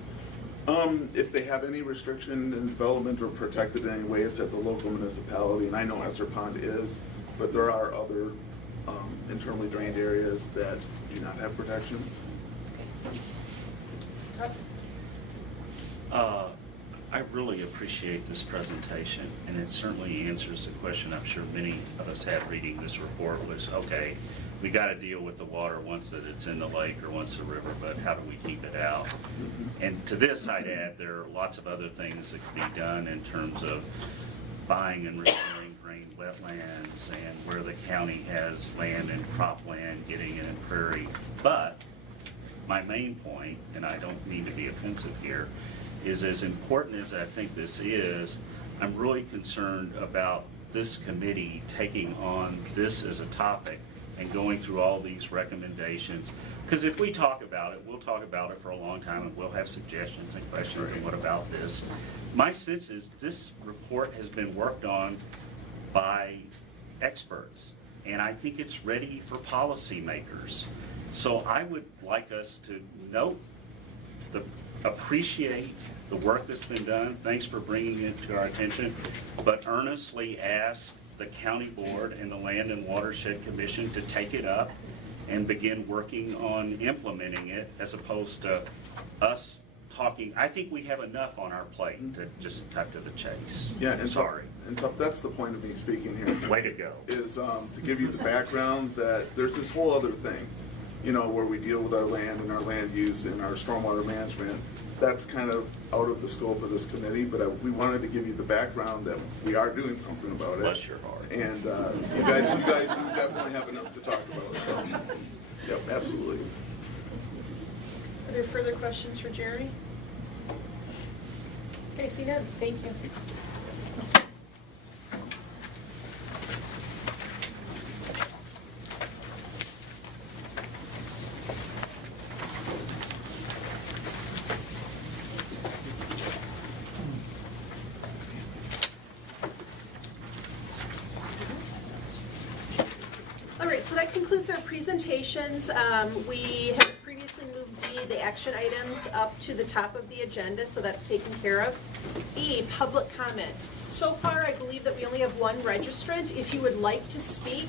If they have any restriction in development or protected in any way, it's at the local municipality, and I know Esser Pond is, but there are other internally drained areas that do not have protections. I really appreciate this presentation, and it certainly answers the question I'm sure many of us had reading this report was, okay, we got to deal with the water once that it's in the lake or once the river, but how do we keep it out? And to this, I'd add there are lots of other things that can be done in terms of buying and restoring drained wetlands and where the county has land and cropland, getting it in prairie. But my main point, and I don't mean to be offensive here, is as important as I think this is, I'm really concerned about this committee taking on this as a topic and going through all these recommendations. Because if we talk about it, we'll talk about it for a long time and we'll have suggestions and questions and what about this? My sense is this report has been worked on by experts, and I think it's ready for policymakers. So I would like us to note, appreciate the work that's been done. Thanks for bringing it to our attention, but earnestly ask the county board and the Land and Watershed Commission to take it up and begin working on implementing it as opposed to us talking. I think we have enough on our plate to just cut to the chase. Yeah, and sorry. That's the point of me speaking here. Way to go. Is to give you the background that there's this whole other thing, where we deal with our land and our land use and our stormwater management. That's kind of out of the scope of this committee, but we wanted to give you the background that we are doing something about it. Bless your heart. And you guys do definitely have enough to talk about. So, yep, absolutely. Are there further questions for Jeremy? Okay, see none. Thank you. All right, so that concludes our presentations. We have previously moved D, the action items, up to the top of the agenda, so that's taken care of. E, public comment. So far, I believe that we only have one registrant. If you would like to speak,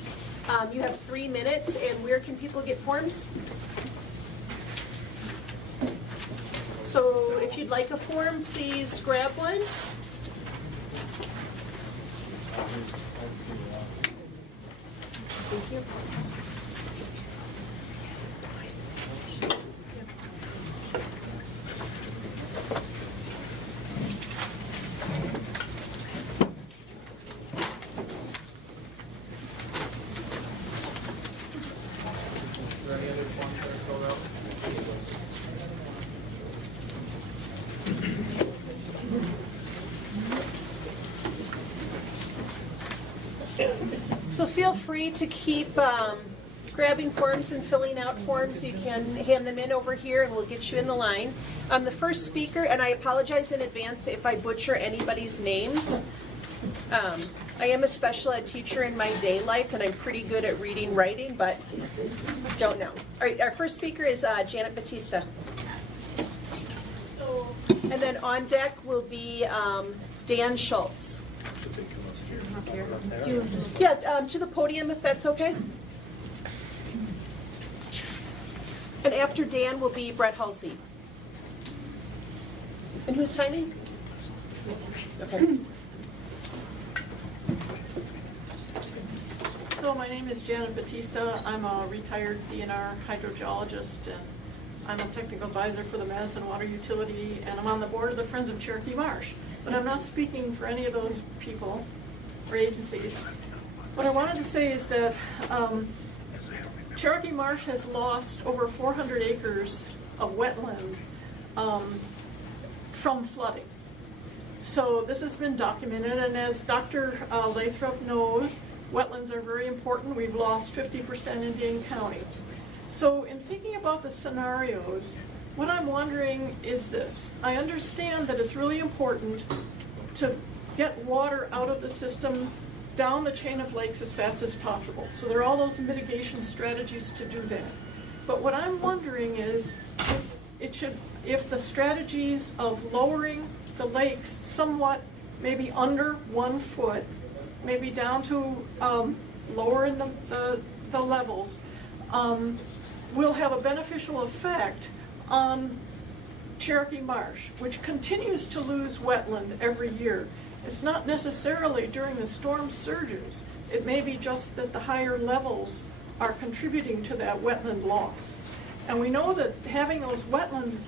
you have 3 minutes, and where can people get forms? So if you'd like a form, please grab one. Thank you. So feel free to keep grabbing forms and filling out forms. You can hand them in over here and we'll get you in the line. The first speaker, and I apologize in advance if I butcher anybody's names. I am a special ed teacher in my day life and I'm pretty good at reading, writing, but don't know. All right, our first speaker is Janet Batista. And then on deck will be Dan Schultz. Yeah, to the podium if that's okay. And after Dan will be Brett Halsey. And who's timing? Okay. So my name is Janet Batista. I'm a retired DNR hydrogeologist, and I'm a technical advisor for the Madison Water Utility, and I'm on the board of the Friends of Cherokee Marsh. But I'm not speaking for any of those people or agencies. What I wanted to say is that Cherokee Marsh has lost over 400 acres of wetland from flooding. So this has been documented, and as Dr. Lathrop knows, wetlands are very important. We've lost 50% in Dane County. So in thinking about the scenarios, what I'm wondering is this. I understand that it's really important to get water out of the system down the chain of lakes as fast as possible. So there are all those mitigation strategies to do that. But what I'm wondering is if the strategies of lowering the lakes somewhat, maybe under 1 foot, maybe down to lowering the levels, will have a beneficial effect on Cherokee Marsh, which continues to lose wetland every year. It's not necessarily during the storm surges. It may be just that the higher levels are contributing to that wetland loss. And we know that having those wetlands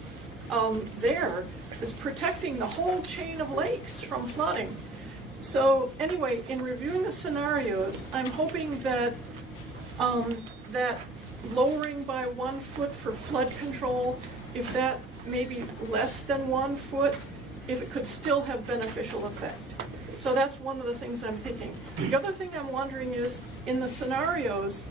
there is protecting the whole chain of lakes from flooding. So anyway, in reviewing the scenarios, I'm hoping that that lowering by 1 foot for flood control, if that may be less than 1 foot, if it could still have beneficial effect. So that's one of the things I'm thinking. The other thing I'm wondering is, in the scenarios,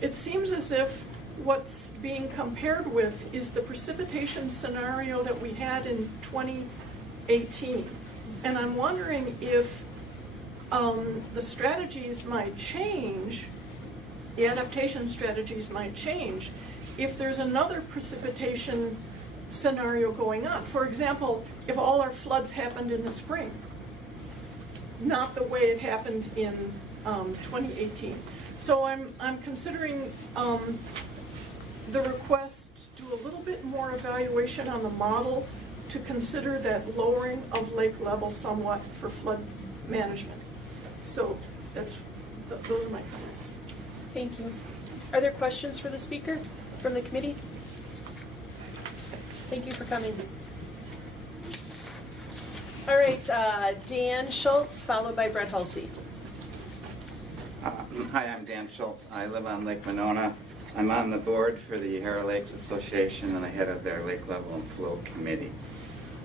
it seems as if what's being compared with is the precipitation scenario that we had in 2018. And I'm wondering if the strategies might change, the adaptation strategies might change, if there's another precipitation scenario going on. For example, if all our floods happened in the spring, not the way it happened in 2018. So I'm considering the request to do a little bit more evaluation on the model to consider that lowering of lake level somewhat for flood management. So those are my comments. Thank you. Are there questions for the speaker from the committee? Thank you for coming. All right, Dan Schultz, followed by Brett Halsey. Hi, I'm Dan Schultz. I live on Lake Monona. I'm on the board for the Yarra Lakes Association and the head of their Lake Level and Flow Committee.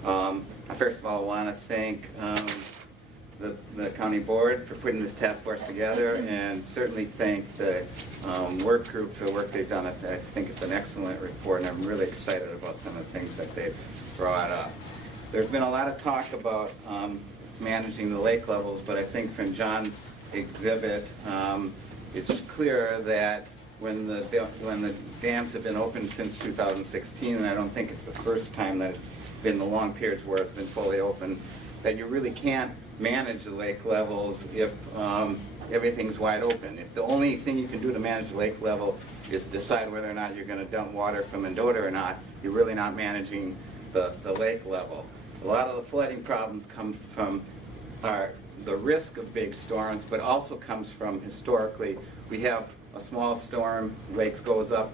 I first of all want to thank the county board for putting this task force together, and certainly thank the work group for the work they've done. I think it's an excellent report, and I'm really excited about some of the things that they've brought up. There's been a lot of talk about managing the lake levels, but I think from John's exhibit, it's clear that when the dams have been open since 2016, and I don't think it's the first time that it's been the long periods where it's been fully open, that you really can't manage the lake levels if everything's wide open. If the only thing you can do to manage the lake level is decide whether or not you're going to dump water from Mendota or not, you're really not managing the lake level. A lot of the flooding problems come from the risk of big storms, but also comes from historically, we have a small storm, lake goes up,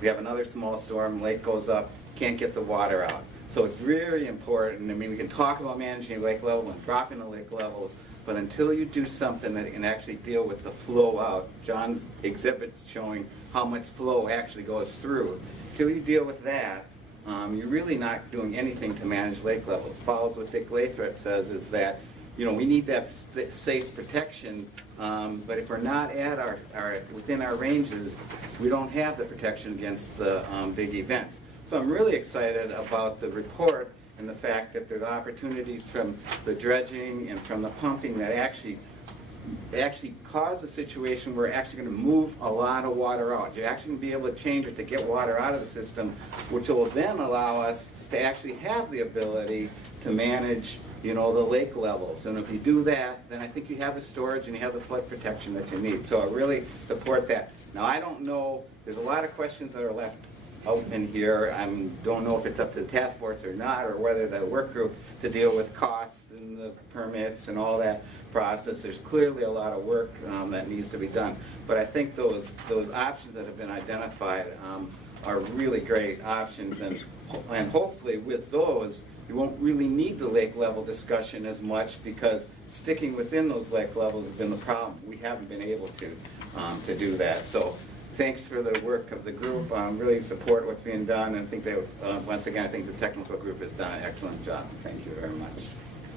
we have another small storm, lake goes up, can't get the water out. So it's very important. I mean, we can talk about managing lake level and dropping the lake levels, but until you do something that can actually deal with the flow out, John's exhibit's showing how much flow actually goes through. Until you deal with that, you're really not doing anything to manage lake levels. Follows what Dick Lathrop says is that, you know, we need that safe protection, but if we're not at within our ranges, we don't have the protection against the big events. So I'm really excited about the report and the fact that there's opportunities from the dredging and from the pumping that actually cause a situation where we're actually going to move a lot of water out. You're actually going to be able to change it to get water out of the system, which will then allow us to actually have the ability to manage, you know, the lake levels. And if you do that, then I think you have the storage and you have the flood protection that you need. So I really support that. Now, I don't know, there's a lot of questions that are left open here. I don't know if it's up to the task force or not, or whether the work group to deal with costs and the permits and all that process. There's clearly a lot of work that needs to be done. But I think those options that have been identified are really great options, and hopefully with those, you won't really need the lake level discussion as much, because sticking within those lake levels has been the problem. We haven't been able to do that. So thanks for the work of the group. Really support what's being done, and think once again, I think the technical group has done an excellent job. Thank you very much.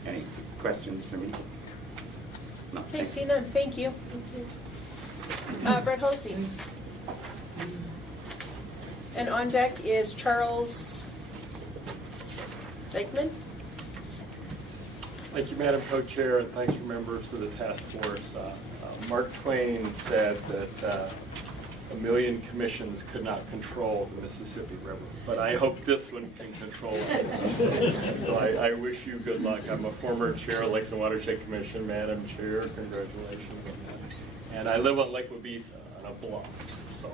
Any questions for me? No. Okay, see none. Thank you. Brett Halsey. And on deck is Charles Dykeman. Thank you, Madam Co-Chair, and thanks to members of the task force. Mark Twain said that a million commissions could not control the Mississippi River, but I hope this one can control it. So I wish you good luck. I'm a former chair of Lakes and Watershed Commission, Madam Chair, congratulations on that. And I live on Lake Wabeesa on a bluff, so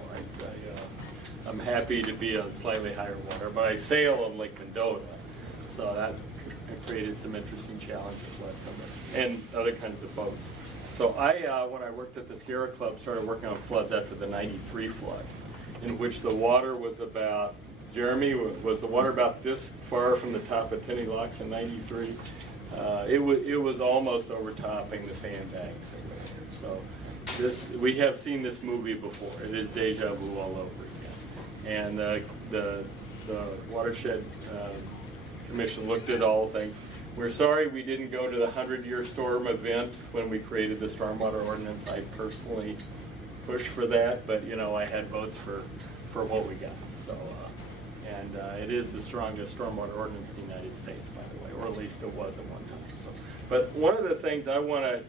I'm happy to be on slightly higher water, but I sail on Lake Mendota, so that created some interesting challenges last summer, and other kinds of boats. So when I worked at the Sierra Club, started working on floods after the '93 flood, in which the water was about, Jeremy, was the water about this far from the top of Tenny Locks in '93? It was almost overtopping the sandbanks. So we have seen this movie before. It is deja vu all over again. And the Watershed Commission looked at all things. We're sorry we didn't go to the 100-year storm event when we created the stormwater ordinance. I personally pushed for that, but I had votes for what we got. So, it is the strongest stormwater ordinance in the United States, by the way, or at least it was at one time. So, but one of the things I want to,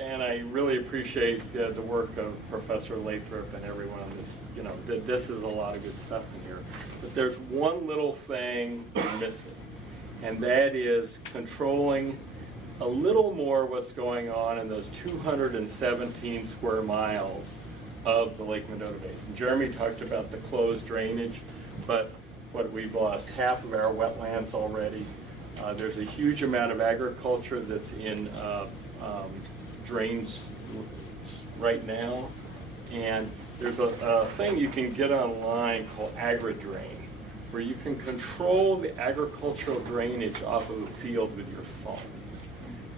and I really appreciate the work of Professor Lathrop and everyone on this. This is a lot of good stuff in here. But there's one little thing missing. And that is controlling a little more what's going on in those 217 square miles of the Lake Mendota Basin. Jeremy talked about the closed drainage, but we've lost half of our wetlands already. There's a huge amount of agriculture that's in drains right now, and there's a thing you can get online called AgriDrain, where you can control the agricultural drainage off of a field with your phone.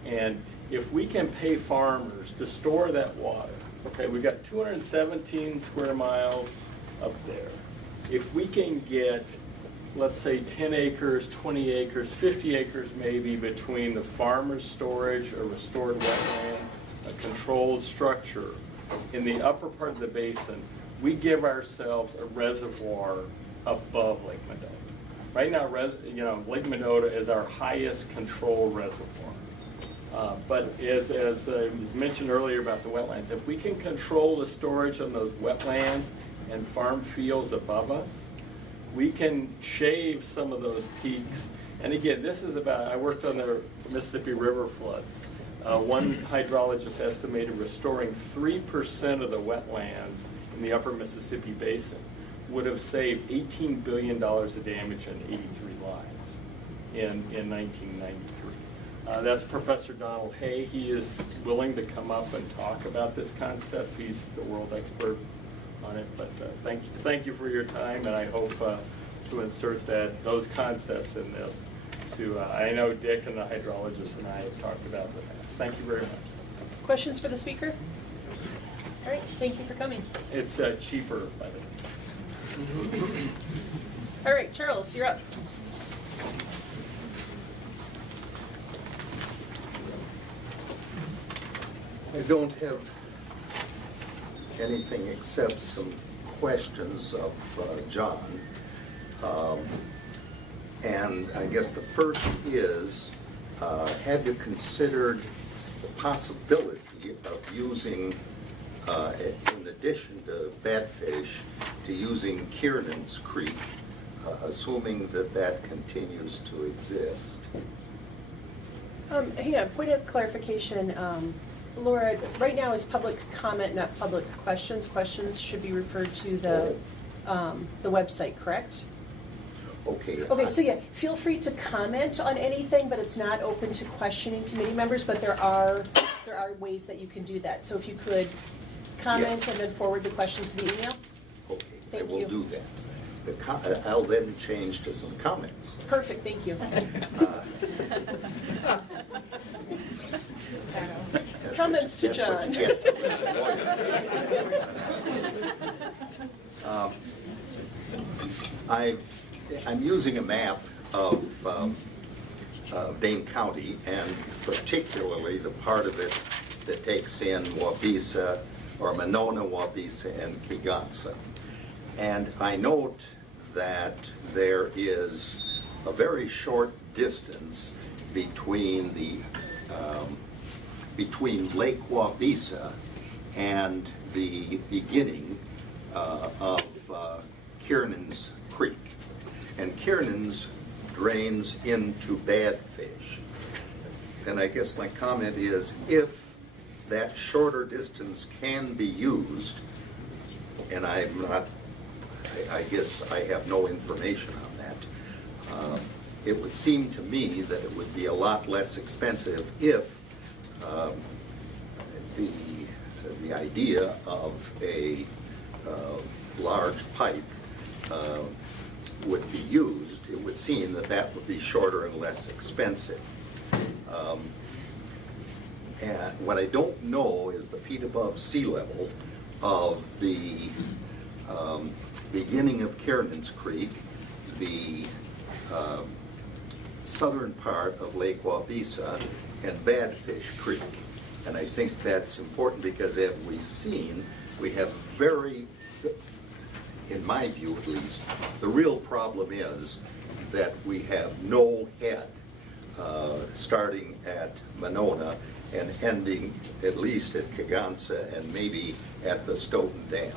And if we can pay farmers to store that water, okay, we've got 217 square miles up there. If we can get, let's say, 10 acres, 20 acres, 50 acres maybe between the farmer's storage or restored wetland, a controlled structure in the upper part of the basin, we give ourselves a reservoir above Lake Mendota. Right now, Lake Mendota is our highest control reservoir. But as was mentioned earlier about the wetlands, if we can control the storage on those wetlands and farm fields above us, we can shave some of those peaks. And again, this is about, I worked on the Mississippi River floods. One hydrologist estimated restoring 3% of the wetlands in the upper Mississippi Basin would have saved $18 billion of damage and 83 lives in 1993. That's Professor Donald Hay. He is willing to come up and talk about this concept. He's the world expert on it. But thank you for your time, and I hope to insert those concepts in this. I know Dick and the hydrologist and I have talked about the past. Thank you very much. Questions for the speaker? All right, thank you for coming. It's cheaper, by the way. All right, Charles, you're up. I don't have anything except some questions of John. And I guess the first is, have you considered the possibility of using, in addition to Badfish, to using Kiernan's Creek, assuming that continues to exist? Hang on, point of clarification. Laura, right now is public comment, not public questions. Questions should be referred to the website, correct? Okay. Okay, so yeah, feel free to comment on anything, but it's not open to questioning committee members, but there are ways that you can do that. So if you could comment Yes. and then forward the questions to the email. Okay, I Thank will you. do that. I'll then change to some comments. Perfect, thank you. Comments to That's John. what you get. I'm using a map of Dane County, and particularly the part of it that takes in Wabeesa, or Monona, Wabeesa, and Kegonsa. And I note that there is a very short distance between between Lake Wabeesa and the beginning of Kiernan's Creek. And Kiernan's drains into Badfish. And I guess my comment is, if that shorter distance can be used, and I'm not, I guess I have no information on that, it would seem to me that it would be a lot less expensive if the idea of a large pipe would be used. It would seem that that would be shorter and less expensive. And what I don't know is the feet above sea level of the beginning of Kiernan's Creek, the southern part of Lake Wabisa, and Badfish Creek. And I think that's important because, as we've seen, we have very, in my view at least, the real problem is that we have no head starting at Monona and ending at least at Kegansa and maybe at the Stoughton Dam.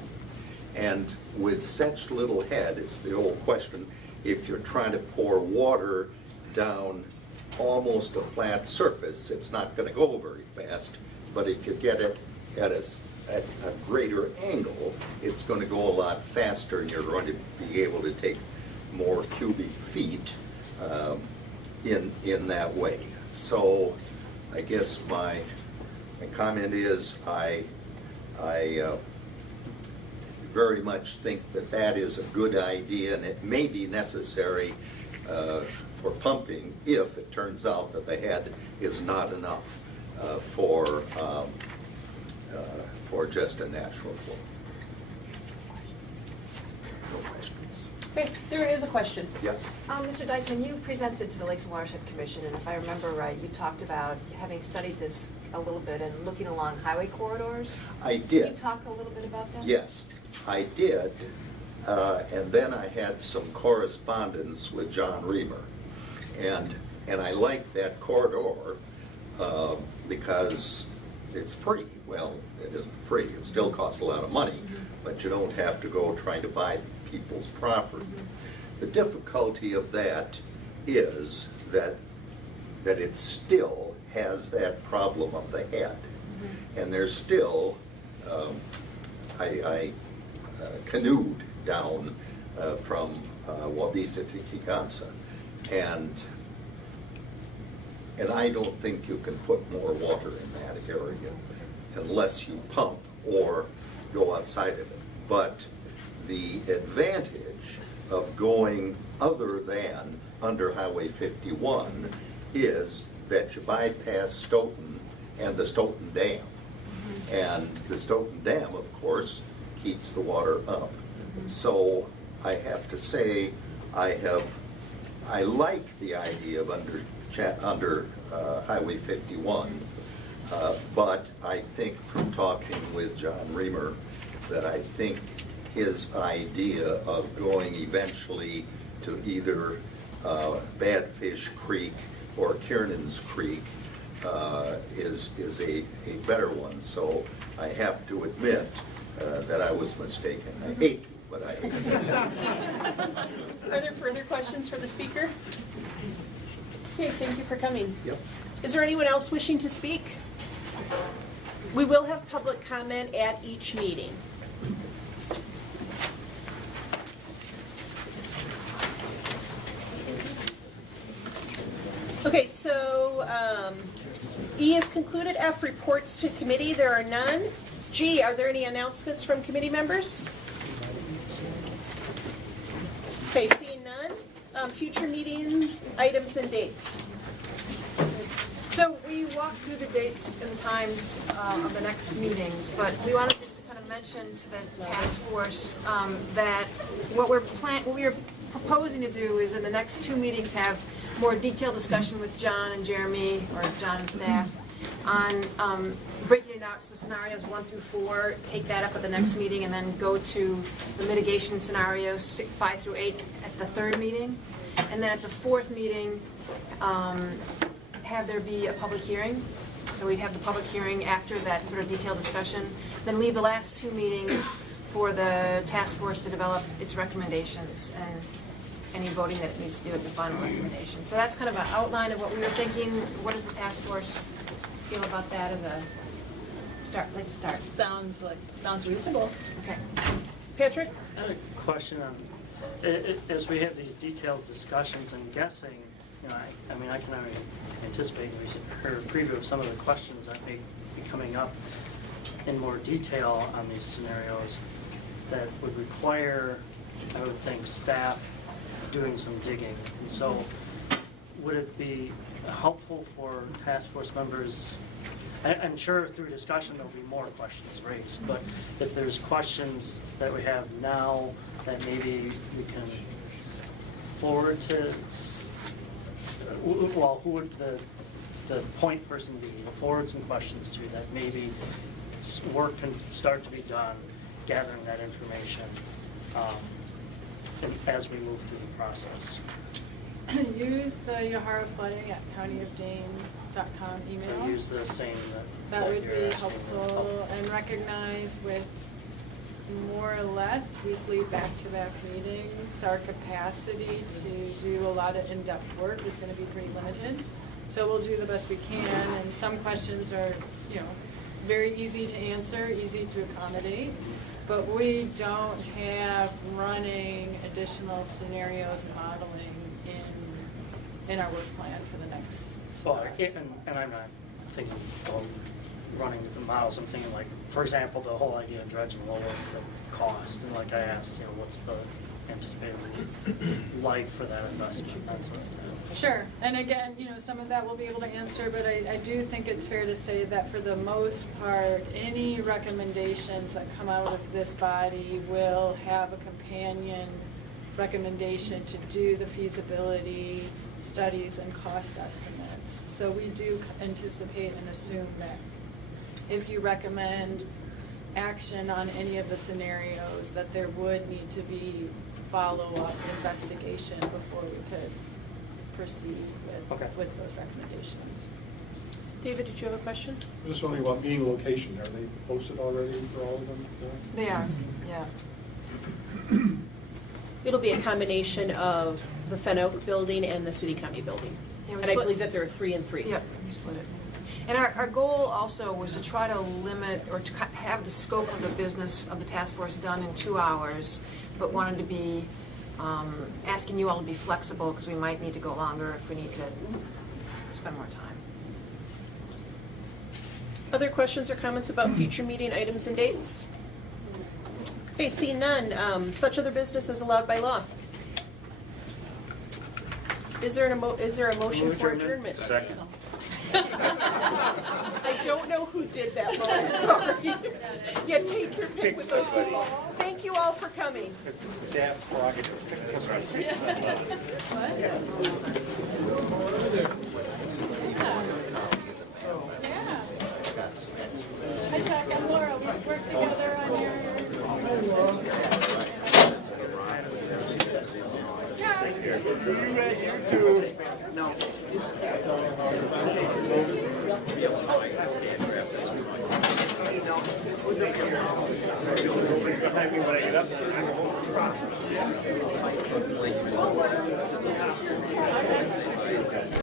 And with such little head, it's the old question, if you're trying to pour water down almost a flat surface, it's not going to go very fast, but if you get it at a greater angle, it's going to go a lot faster, and you're going to be able to take more cubic feet in that way. So I guess my comment is I very much think that that is a good idea, and it may be necessary for pumping if it turns out that the head is not enough for just a natural flow. No questions. Okay, there is a question. Yes. Mr. Dykeman, you presented to the Lakes and Watershed Commission, and if I remember right, you talked about having studied this a little bit and looking along highway corridors. I did. Can you talk a little bit about that? Yes, I did. And then I had some correspondence with John Reamer. And I like that corridor because it's free. Well, it isn't free. It still costs a lot of money, but you don't have to go trying to buy people's property. The difficulty of that is that it still has that problem of the head. And there's still, I canoed down from Wabisa to Kegansa, and I don't think you can put more water in that area unless you pump or go outside of it. But the advantage of going other than under Highway 51 is that you bypass Stoughton and the Stoughton Dam. And the Stoughton Dam, of course, keeps the water up. So I have to say I like the idea of under Highway 51, but I think from talking with John Reamer that I think his idea of going eventually to either Badfish Creek or Kiernan's Creek is a better one. So I have to admit that I was mistaken. I hate to, but I hate to. Are there further questions for the speaker? Okay, thank you for coming. Yep. Is there anyone else wishing to speak? We will have public comment at each meeting. Okay, so E is concluded. F, reports to committee. There are none. G, are there any announcements from committee members? Okay, seeing none. Future meeting items and dates. So we walked through the dates and times of the next meetings, but we wanted just to kind of mention to the task force that what we are proposing to do is in the next 2 meetings have more detailed discussion with John and Jeremy, or John and staff, on breaking it out, so scenarios 1 through 4, take that up at the next meeting, and then go to the mitigation scenarios 5 through 8 at the 3rd meeting. And then at the 4th meeting, have there be a public hearing So we'd have the public hearing after that sort of detailed discussion, then leave the last 2 meetings for the task force to develop its recommendations and any voting that it needs to do at the final recommendation. So that's kind of an outline of what we were thinking. What does the task force feel about that as a place to start? Sounds reasonable. Okay. Patrick? I have a question on, as we have these detailed discussions and guessing, you know, I mean, I can already anticipate, we should hear a preview of some of the questions that may be coming up in more detail on these scenarios that would require, I would think, staff doing some digging. And so would it be helpful for task force members, I'm sure through discussion there'll be more questions raised, but if there's questions that we have now that maybe we can forward to, well, who would the point person be? Forward some questions to that maybe work can start to be done gathering that information as we move through the process. Use the Yahara Flooding at countyofdane.com email. So use the same That would you're be asking. helpful, and recognize with more or less weekly back-to-back meetings, our capacity to do a lot of in-depth work is going to be pretty limited. So we'll do the best we can, and some questions are, you know, very easy to answer, easy to accommodate, but we don't have running additional scenarios and modeling in our work plan for the next. Well, and I'm not thinking of running the models, I'm thinking like, for example, the whole idea of dredging, well, what's the cost? And like I asked, you know, what's the anticipated life for that investment, that sort of thing. Sure, and again, you know, some of that we'll be able to answer, but I do think it's fair to say that for the most part, any recommendations that come out of this body will have a companion recommendation to do the feasibility studies and cost estimates. So we do anticipate and assume that if you recommend action on any of the scenarios, that there would need to be follow-up investigation before we could proceed with those recommendations. David, did you have a question? I'm just wondering about meeting location. Are they posted already for all of them? They are, yeah. It'll be a combination of the Fen Oak building and the City County building. Yeah, we And I split- believe that there are 3 and 3. Yep, we split it. And our goal also was to try to limit or to have the scope of the business of the task force done in 2 hours, but wanted to be asking you all to be flexible because we might need to go longer if we need to spend more time. Other questions or comments about future meeting items and dates? Okay, seeing none, such other business is allowed by law. Is there a motion for adjournment? Second. I don't know who did that, but I'm sorry. Yeah, take your pick with those people. Thank you all for coming. That prerogative. That's Hi, Chuck, I'm Laura. We worked together on your... When I get up there,